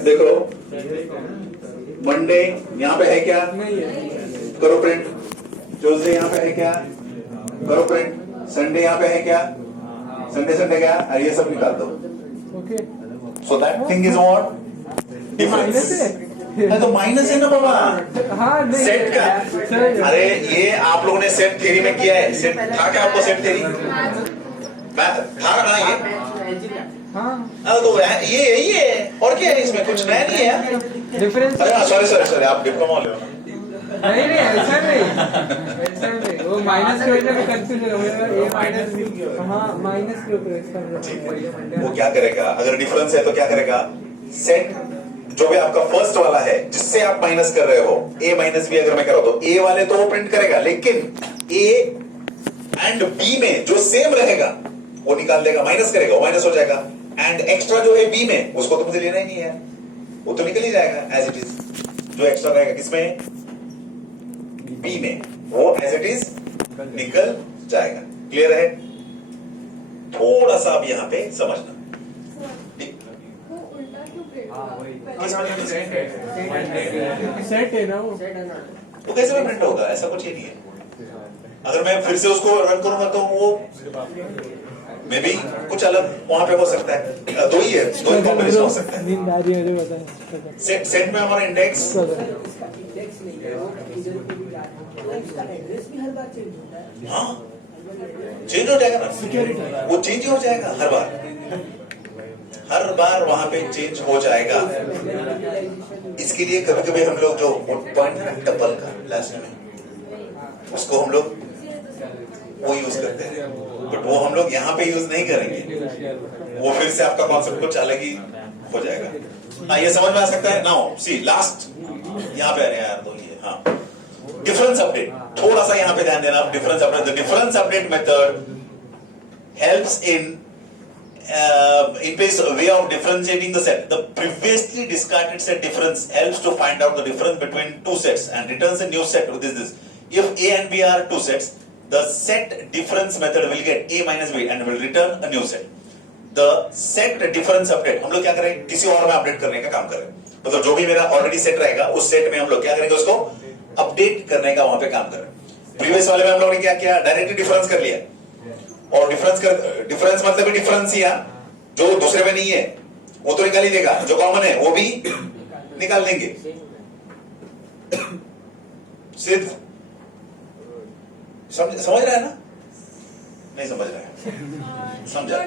देखो मंडे यहाँ पे है क्या, नहीं है, करो प्रिंट, ट्यूसडे यहाँ पे है क्या, करो प्रिंट, संडे यहाँ पे है क्या, संडे संडे क्या, अरे ये सब निकाल दो, okay, so that thing is what, minus difference. है। तो माइनस है ना बाबा, हाँ नहीं, सेट का, सर, अरे ये आप लोगों ने सेट थ्योरी में किया है, सेट था क्या आपको, सेट थ्योरी था ना ये, हाँ तो ये यही है और क्या है, इसमें कुछ नया नहीं है। डिफरेंस, अरे सॉरी सॉरी सॉरी, आप डिप्लोमा ले लो। नहीं नहीं ऐसा नहीं, वो माइनस की वजह से कंफ्यूज हो गया, ए माइनस बी, हाँ माइनस के ऊपर इसका वो क्या करेगा, अगर डिफरेंस है तो क्या करेगा, सेट जो भी आपका फर्स्ट वाला है जिससे आप माइनस कर रहे हो, ए माइनस बी अगर मैं कर रहा हूं तो ए वाले तो वो प्रिंट करेगा, लेकिन ए एंड बी में जो सेम रहेगा वो निकाल देगा, माइनस करेगा, वो माइनस हो जाएगा, एंड एक्स्ट्रा जो है बी में उसको तो मुझे लेना ही नहीं है, वो तो निकल ही जाएगा एज इट इज, जो एक्स्ट्रा रहेगा किसमें, बी में, वो एज इट इज निकल जाएगा। क्लियर है? थोड़ा सा अब यहां पे समझना, वो उल्टा क्यों प्रिंट सेट है ना वो, वो कैसे में प्रिंट होगा, ऐसा कुछ ही नहीं है। अगर मैं फिर से उसको रन करूंगा तो वो मे बी कुछ अलग वहां पे हो सकता है, दो ही है, दो ही कॉम्बिनेशन हो सकता है। नींद आ रही है, मुझे बता, सेट सेट में हमारा इंडेक्स, इंडेक्स नहीं है, वो इधर पे भी डाल, तो इसका एड्रेस भी हर बार चेंज होता है। हाँ चेंज हो जाएगा ना, वो चेंज हो जाएगा हर बार वहां पे चेंज हो जाएगा। इसके लिए कभी कभी हम लोग जो पॉइंट है टपल का लास्ट में, उसको हम लोग वो यूज करते हैं, बट वो हम लोग यहाँ पे यूज नहीं करेंगे, वो फिर से आपका कॉन्सेप्ट कुछ अलग ही हो जाएगा। हाँ, ये समझ में आ सकता है। नाउ सी लास्ट यहाँ पे आ रहे हैं यार, तो ये हाँ डिफरेंस अपडेट, थोड़ा सा यहाँ पे ध्यान देना। Difference update, the difference update method helps in place way of differentiating the set. The previously discarded set difference helps to find out the difference between two sets and returns a new set with this. If A and B are two sets, the set difference method will get A minus B and will return a new set. The set difference update हम लोग क्या करें, किसी और में update करने का काम करें। मतलब जो भी मेरा ऑलरेडी सेट रहेगा उस सेट में हम लोग क्या करेंगे, उसको अपडेट करने का वहां पे काम करें। प्रीवियस वाले में हम लोगों ने क्या किया, डायरेक्टली डिफरेंस कर लिया, और डिफरेंस मतलब भी डिफरेंस ही, जो दूसरे में नहीं है वो तो निकाल ही देगा, जो कॉमन है वो भी निकाल देंगे। सिद्ध समझ रहा है ना? नहीं समझ रहा है? समझा?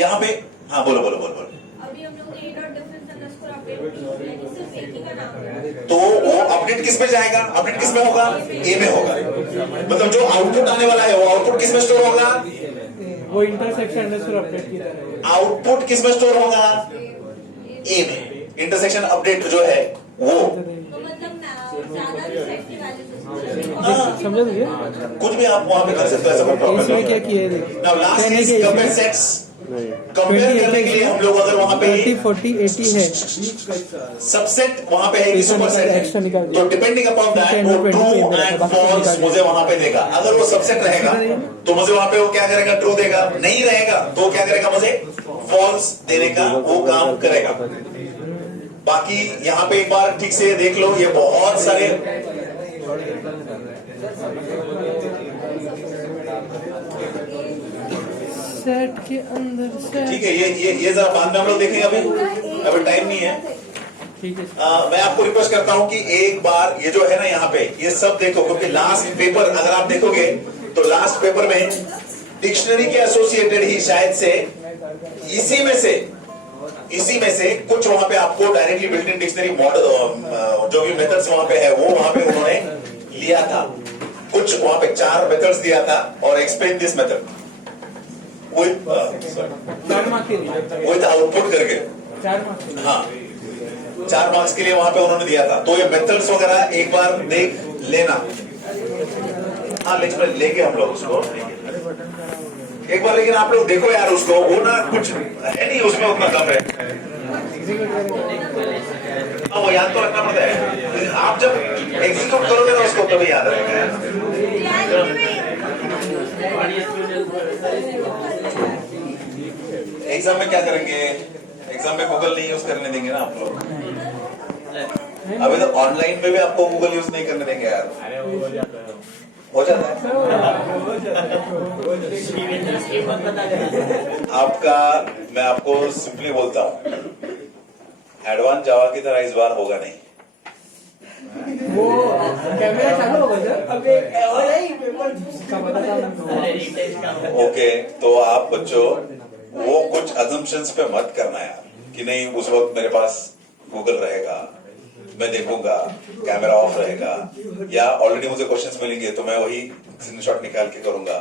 यहाँ पे हाँ बोलो बोलो बोलो बोलो। अभी हम लोग ने डॉट डिफरेंस अंडरस्कोर अपडेट किया है, सिर्फ एक ही का नाम है। तो वो अपडेट किस में जाएगा, अपडेट किस में होगा, ए में होगा। मतलब जो आउटपुट आने वाला है वो आउटपुट किस में स्टोर होगा, वो इंटरसेक्शन अंडरस्कोर अपडेट की तरह है। आउटपुट किस में स्टोर होगा, ए में। इंटरसेक्शन अपडेट जो है वो तो मतलब ज्यादा भी सेट की वैल्यूज समझे मुझे? कुछ भी आप वहां पे कर सकते हो, ऐसा कोई प्रॉब्लम इसमें क्या नहीं किया है। है? Now last is compare sets. Compare करने के लिए हम लोग अगर वहां पे 30, 40, 80 है, सबसेट वहां पे है कि एक्स्ट्रा सुपरसेट निकाल है, दिया। तो डिपेंडिंग अपॉन दैट वो ट्रू एंड फॉल्स मुझे वहां पे देगा। अगर वो सबसेट रहेगा तो मुझे वहां पे वो क्या करेगा, ट्रू देगा। नहीं रहेगा तो क्या करेगा, मुझे फॉल्स देने का वो काम करेगा। बाकी यहाँ पे एक बार ठीक से देख लो, ये बहुत सारे सेट के अंदर सेट। ठीक है, ये जरा बाद में हम लोग देखेंगे, अभी टाइम नहीं है। ठीक है। मैं आपको रिक्वेस्ट करता हूं कि एक बार ये जो है ना यहाँ पे ये सब देखो, क्योंकि लास्ट पेपर अगर आप देखोगे तो लास्ट पेपर में डिक्शनरी के एसोसिएटेड ही शायद से इसी में से कुछ वहां पे आपको directly built in dictionary model जो भी मेथड्स वहां पे है वो वहां पे उन्होंने लिया था। कुछ वहां पे 4 मेथड्स दिया था और explain this method with output करके 4 मार्क्स। हाँ 4 मार्क्स के लिए वहां पे उन्होंने दिया था। तो ये मेथड्स वगैरह एक बार देख लेना। हाँ लेके हम लोग उसको एक बार, लेकिन आप लोग देखो यार उसको, वो ना कुछ है नहीं उसमें उतना कम है। हाँ वो याद तो रखना पड़ता है, आप जब एग्जीक्यूट करोगे ना उसको तभी याद रहेगा। एग्जाम में क्या करेंगे, एग्जाम में गूगल नहीं यूज करने देंगे ना आप लोग। अभी तो ऑनलाइन में भी आपको गूगल यूज नहीं करने देंगे यार। हो जाता है आपका। मैं आपको सिंपली बोलता हूँ, एडवांस जावा की तरह इस बार होगा नहीं। वो कैमरा चालू होगा सर? अबे ओके, तो आप बच्चों वो कुछ अजम्पशंस पे मत करना यार कि नहीं उस वक्त मेरे पास गूगल रहेगा, मैं देखूंगा, कैमरा ऑफ रहेगा, या ऑलरेडी मुझे क्वेश्चंस मिलेंगे तो मैं वही स्क्रीनशॉट निकाल के करूंगा।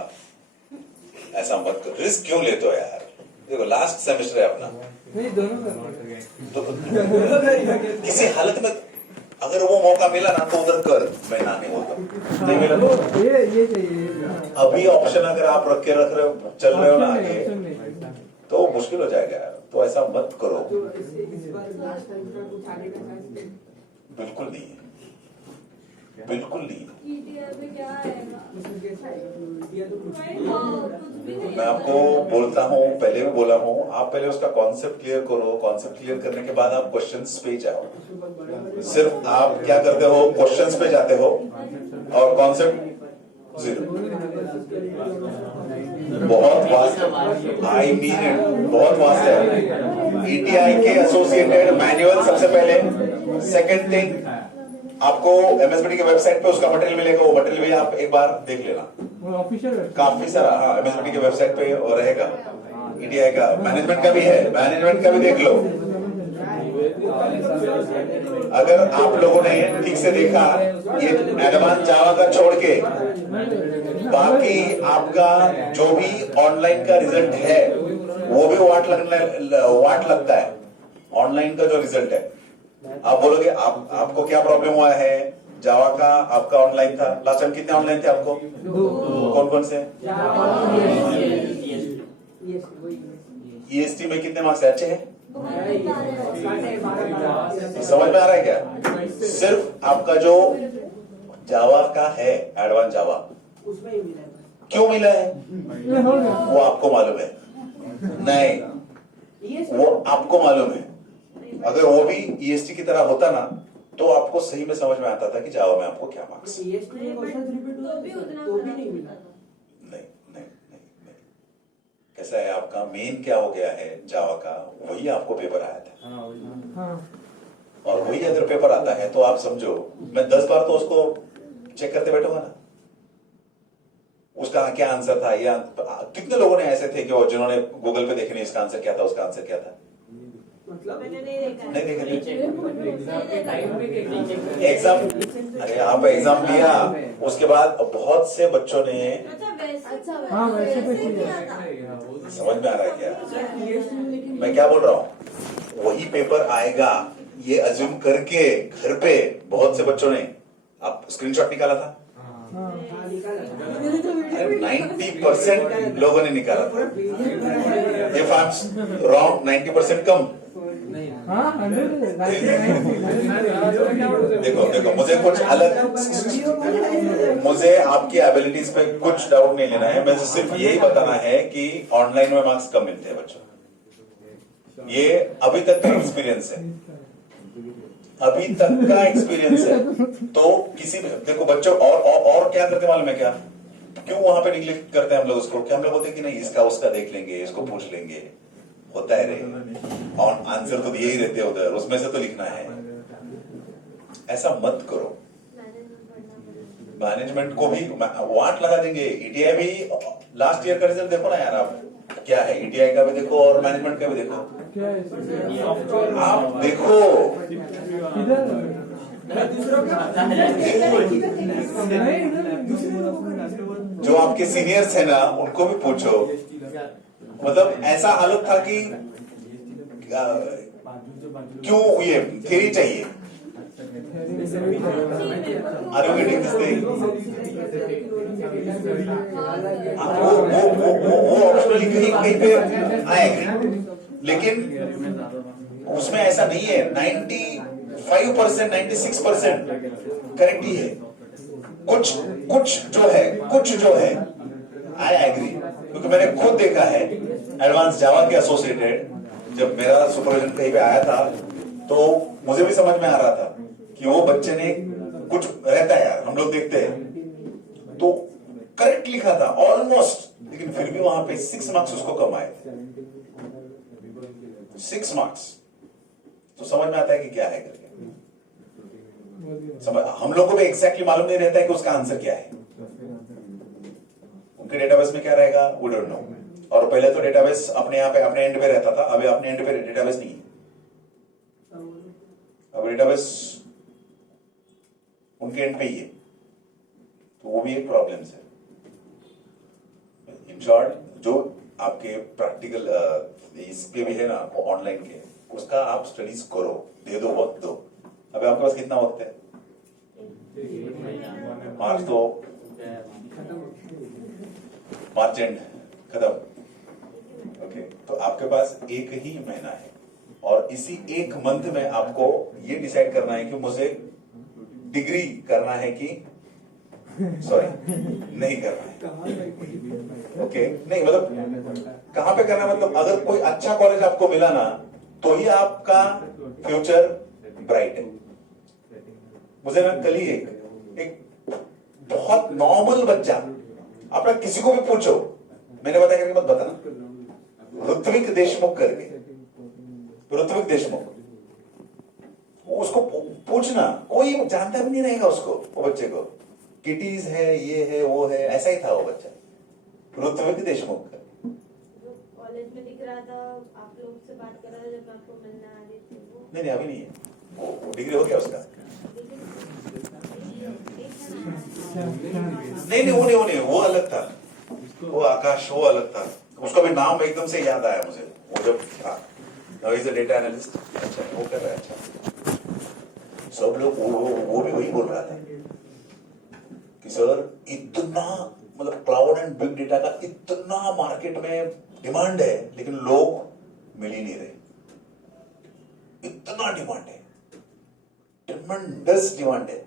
ऐसा मत करो, रिस्क क्यों लेते हो यार। देखो लास्ट सेमेस्टर है अपना, नहीं दोनों तो किसी हालत में अगर वो मौका मिला ना तो उधर कर, मैं ना नहीं बोलता। नहीं मिला तो ये चाहिए। अभी ऑप्शन अगर आप रख रहे हो, चल रहे हो ना आगे, तो मुश्किल हो जाएगा यार। तो ऐसा मत करो, बिल्कुल नहीं, बिल्कुल नहीं। ईटीआर में क्या आएगा? मैं आपको बोलता हूँ, पहले भी बोला हूँ, आप पहले उसका कॉन्सेप्ट क्लियर करो। कॉन्सेप्ट क्लियर करने के बाद आप क्वेश्चंस पे जाओ। सिर्फ आप क्या करते हो, क्वेश्चंस पे जाते हो और कॉन्सेप्ट जीरो। बहुत वास्ट, आई मीन इट, बहुत वास्ट है। ईटीआई के एसोसिएटेड मैनुअल सबसे पहले। सेकंड थिंग, आपको एमएसबीटी के वेबसाइट पे उसका मटेरियल मिलेगा, वो मटेरियल भी आप एक बार देख लेना। वो ऑफिशियल है काफी सारा, हाँ एमएसबीटी के वेबसाइट पे और रहेगा। ईटीआई का मैनेजमेंट का भी है, मैनेजमेंट का भी देख लो। अगर आप लोगों ने ठीक से देखा, ये एडवांस जावा का छोड़ के बाकी आपका जो भी ऑनलाइन का रिजल्ट है वो भी वाट लगता है। ऑनलाइन का जो रिजल्ट है, आप बोलोगे आपको क्या प्रॉब्लम हुआ है। जावा का आपका ऑनलाइन था, लास्ट टाइम कितने ऑनलाइन थे आपको, कौन कौन से। ईएसटी में कितने मार्क्स अच्छे हैं, समझ में आ रहा है क्या। सिर्फ आपका जो जावा का है, एडवांस जावा, उसमें ही मिला है। क्यों मिला है वो आपको मालूम है। नहीं, वो आपको मालूम है। अगर वो भी ईएसटी की तरह होता ना तो आपको सही में समझ में आता था कि जावा में आपको क्या मार्क्स। CST में क्वेश्चन रिपीट तो भी हुए उतना तो भी फर्क नहीं नहीं मिला। पड़ता। नहीं नहीं नहीं नहीं, कैसा है आपका मेन क्या हो गया है जावा का, वही आपको पेपर आया था हाँ और वही अगर पेपर आता है तो आप समझो मैं 10 बार तो उसको चेक करते बैठूंगा ना, उसका क्या आंसर था या कितने लोगों ने ऐसे थे कि वो जिन्होंने गूगल पे देखे नहीं इसका आंसर क्या था उसका आंसर क्या था। मतलब मैंने नहीं देखा है। नहीं देखा नहीं। नहीं एग्जाम, अरे आप एग्जाम दिया उसके बाद बहुत से बच्चों ने, अच्छा वैसे हाँ, वैसे कुछ नहीं किया है। था। समझ में आ रहा है क्या सर CST में लेकिन मैं क्या बोल रहा हूँ, वही पेपर आएगा ये अज्यूम करके घर पे बहुत से बच्चों ने आप स्क्रीनशॉट निकाला था। हाँ हाँ निकाला था। 90% लोगों ने निकाला था। ये इफ आई एम रॉन्ग 90% कम। हाँ 100 देखो देखो मुझे कुछ अलग, मुझे आपकी एबिलिटीज पे कुछ डाउट नहीं लेना है, मुझे सिर्फ यही बताना है कि ऑनलाइन में मार्क्स कम मिलते हैं बच्चों, ये अभी तक का एक्सपीरियंस है, अभी तक का एक्सपीरियंस है। तो किसी देखो बच्चों और क्या करते मालूम है क्या, क्यों वहां पे निग्लेक्ट करते हैं हम लोग उसको, क्या हम लोग बोलते हैं कि नहीं इसका उसका देख लेंगे, इसको पूछ लेंगे, होता है रे और आंसर तो दिए ही रहते हैं उधर, उसमें से तो लिखना है। ऐसा मत करो, मैनेजमेंट को भी वाट लगा देंगे। ईटीआई भी लास्ट ईयर का रिजल्ट देखो ना यार आप, क्या है ईटीआई का भी देखो और मैनेजमेंट का भी देखो, क्या है इसमें? आप देखो इधर जो आपके सीनियर्स है ना उनको भी पूछो, मतलब ऐसा हालत था कि क्यों ये थ्योरी चाहिए, are you getting this thing, वो ऑप्शनली कहीं पे आएगा, लेकिन उसमें ऐसा नहीं है। 95% 96% करेक्ट ही है, कुछ जो है आई एग्री, क्योंकि मैंने खुद देखा है एडवांस जावा के एसोसिएटेड, जब मेरा सुपरविजन कहीं पे आया था तो मुझे भी समझ में आ रहा था कि वो बच्चे ने कुछ रहता है यार, हम लोग देखते हैं तो करेक्ट लिखा था ऑलमोस्ट, लेकिन फिर भी वहां पे 6 मार्क्स उसको कम आए थे, 6 मार्क्स। तो समझ में आता है कि क्या है करके, समझ हम लोग को भी एग्जैक्टली मालूम नहीं रहता है कि उसका आंसर क्या है, उनके डेटाबेस में क्या रहेगा वी डोंट नो। और पहले तो डेटाबेस अपने यहाँ पे अपने एंड पे रहता था, अभी अपने एंड पे डेटाबेस नहीं है, अब डेटाबेस उनके एंड पे ही है, तो वो भी एक प्रॉब्लम है। इन शॉर्ट जो आपके प्रैक्टिकल इसके भी है ना ऑनलाइन के, उसका आप स्टडीज करो, दे दो वक्त दो। अभी आपके पास कितना वक्त है, मार्च तो मार्च एंड खत्म, ओके, तो आपके पास एक ही महीना है और इसी एक मंथ में आपको ये डिसाइड करना है कि मुझे डिग्री करना है कि सॉरी नहीं करना है, ओके नहीं मतलब कहां पे करना है, मतलब अगर कोई अच्छा कॉलेज आपको मिला ना तो ही आपका फ्यूचर ब्राइट है। मुझे ना कल ही एक बहुत नॉर्मल बच्चा, आप ना किसी को भी पूछो, मैंने बताया करके मत बताना, ऋत्विक देशमुख करके, ऋत्विक देशमुख, उसको पूछना, कोई जानता भी नहीं रहेगा उसको, वो बच्चे को, किटीज है ये है वो है, ऐसा ही था वो बच्चा, ऋत्विक देशमुख का। कॉलेज में दिख रहा था, आप लोग से बात कर रहा था जब आपको मिलने आ रही थी वो। नहीं अभी नहीं है, वो डिग्री हो गया उसका, नहीं वो अलग था, वो आकाश वो अलग था, उसका भी नाम एकदम से याद आया मुझे, वो जब था डेटा एनालिस्ट, अच्छा वो कर रहा है, अच्छा सब लोग वो भी वही बोल रहा था कि सर इतना मतलब क्लाउड एंड बिग डेटा का इतना मार्केट में डिमांड है, लेकिन लोग मिल ही नहीं रहे, इतना डिमांड है, ट्रिमेंडस डिमांड है।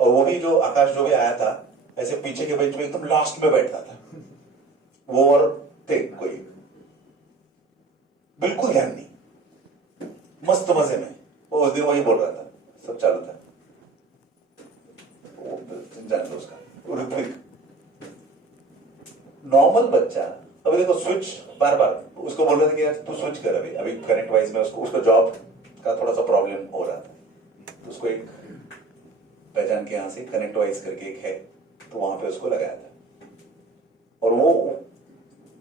और वो भी जो आकाश जो भी आया था ऐसे पीछे के बेंच में एकदम लास्ट में बैठता था, वो और थे कोई बिल्कुल ध्यान नहीं, मजे में, वो उस दिन वही बोल रहा था, सब चालू था, वो जान लो उसका, वो ऋत्विक। नॉर्मल बच्चा, अभी देखो स्विच बार बार उसको बोल रहे थे कि यार तू स्विच कर, अभी अभी कनेक्ट वाइज में उसको जॉब का थोड़ा सा प्रॉब्लम हो रहा था, तो उसको एक पहचान के यहाँ से कनेक्ट वाइज करके एक है, तो वहां पे उसको लगाया था, और वो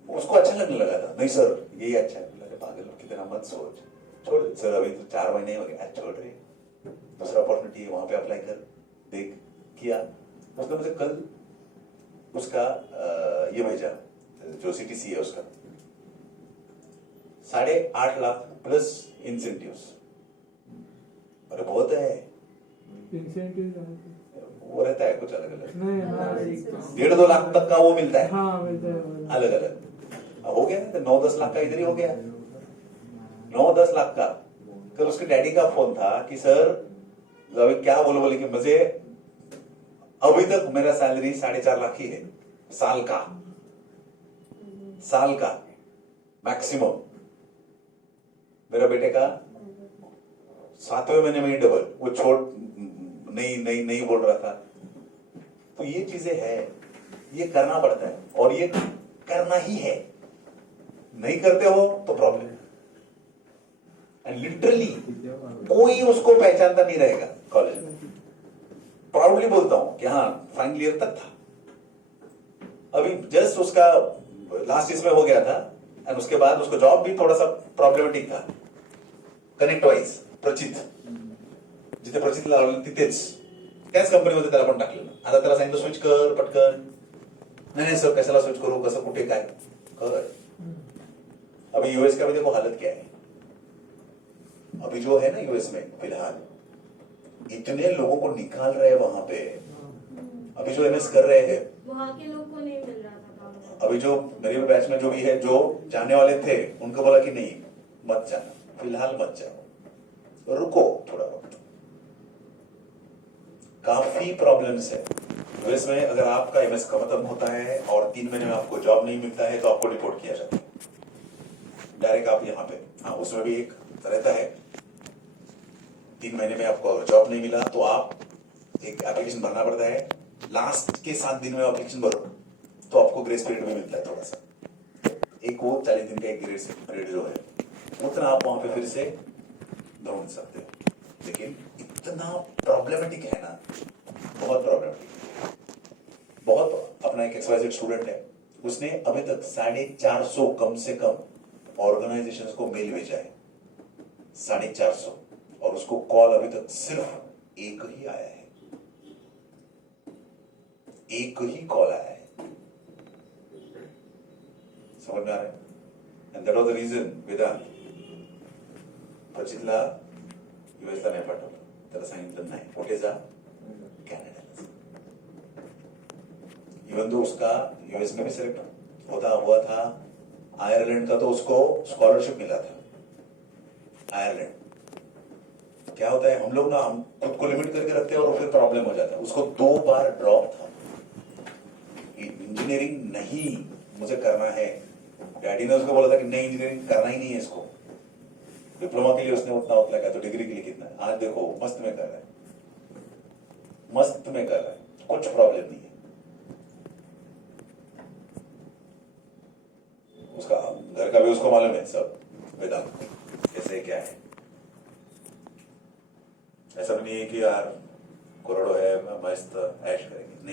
उसको अच्छा लगने लगा था। नहीं सर यही अच्छा है, पागल की तरह मत सोच, छोड़ सर, अभी तो 4 महीने हो गए, छोड़ रहे, दूसरा अपॉर्चुनिटी है, वहां पे अप्लाई कर, देख। किया उसने मुझे कल उसका ये भेजा, जो CTC है उसका 8.5 लाख प्लस इंसेंटिव्स। अरे बहुत है, वो रहता है कुछ अलग अलग, नहीं, हाँ, 1.5-2 लाख तक का वो मिलता है, हाँ मिलता है। अलग अलग। अब हो गया ना, तो 9-10 लाख का इधर ही हो गया, 9-10 लाख का। कल उसके डैडी का फोन था कि सर अभी क्या बोले कि मुझे अभी तक मेरा सैलरी 4.5 लाख ही है, साल का मैक्सिमम। मेरा बेटे का 7वें महीने में ही डबल, वो छोड़ नहीं बोल रहा था। तो ये चीजें है, ये करना पड़ता है, और ये करना ही है, नहीं करते हो तो प्रॉब्लम। एंड लिटरली कोई उसको पहचानता नहीं रहेगा कॉलेज में, प्राउडली बोलता हूं कि हाँ फाइनल ईयर तक था, अभी जस्ट उसका लास्ट इसमें हो गया था, एंड उसके बाद उसको जॉब भी थोड़ा सा प्रॉब्लेमेटिक था कनेक्ट वाईज। प्रचित जिथे प्रचित लावलं तिथेच त्याच कंपनीमध्ये त्याला पण टाकलेलं, आता त्याला सांगितलं स्विच कर पटकन, नाही सर कशाला स्विच करू, कसं कुठे काय कर। अभी यूएस का भी देखो हालत क्या है, अभी जो है ना यूएस में फिलहाल इतने लोगों को निकाल रहे हैं वहां पे, अभी जो MS कर रहे हैं, वहाँ के लोग को नहीं मिल रहा था काम। अभी जो मेरे बैच में जो भी है, जो जाने वाले थे उनको बोला कि नहीं मत जाना, फिलहाल मत जाओ, रुको थोड़ा वक्त। काफी प्रॉब्लम्स है यूएस में। अगर आपका MS खत्म होता है और 3 महीने में आपको जॉब नहीं मिलता है तो आपको डिपोर्ट किया जाता है डायरेक्ट। आप यहाँ पे, हाँ उसमें भी एक रहता है, 3 महीने में आपको जॉब नहीं मिला तो आप एक एप्लीकेशन भरना पड़ता है, लास्ट के 7 दिन में एप्लीकेशन भरो तो आपको ग्रेस पीरियड भी मिलता है थोड़ा सा, एक वो 40 दिन का एक ग्रेस पीरियड जो है उतना आप वहां पे फिर से ढूंढ सकते हो। लेकिन इतना प्रॉब्लमेटिक है ना, बहुत प्रॉब्लमेटिक। बहुत अपना एक XYZ स्टूडेंट है, उसने अभी तक 450 कम से कम ऑर्गेनाइजेशंस को मेल भेजा है, 450, और उसको कॉल अभी तक सिर्फ एक ही आया है, एक ही कॉल आया है। समझ में आ रहा है? And that was the reason Vedant प्रचितला यूएसला नाही पाठवलं, त्याला सांगितलं नाही कुठे जा, कॅनडाला। इवन तो उसका यूएस में भी सिलेक्ट होता हुआ था, आयरलैंड का तो उसको स्कॉलरशिप मिला था। आयरलैंड क्या होता है, हम लोग ना हम खुद को लिमिट करके रखते हैं और फिर प्रॉब्लम हो जाता है। उसको 2 बार ड्रॉप था, इंजीनियरिंग नहीं मुझे करना है, डैडी ने उसको बोला था कि नहीं इंजीनियरिंग करना ही नहीं है इसको। डिप्लोमा के लिए उसने उतना किया, तो डिग्री के लिए कितना, आज देखो मस्त में कर रहा है, मस्त में कर रहा है, कुछ प्रॉब्लम नहीं है। उसका घर का भी उसको मालूम है सब, वेदांत कैसे क्या है। ऐसा भी नहीं है कि यार करोड़ों है मस्त ऐश करेंगे, नहीं।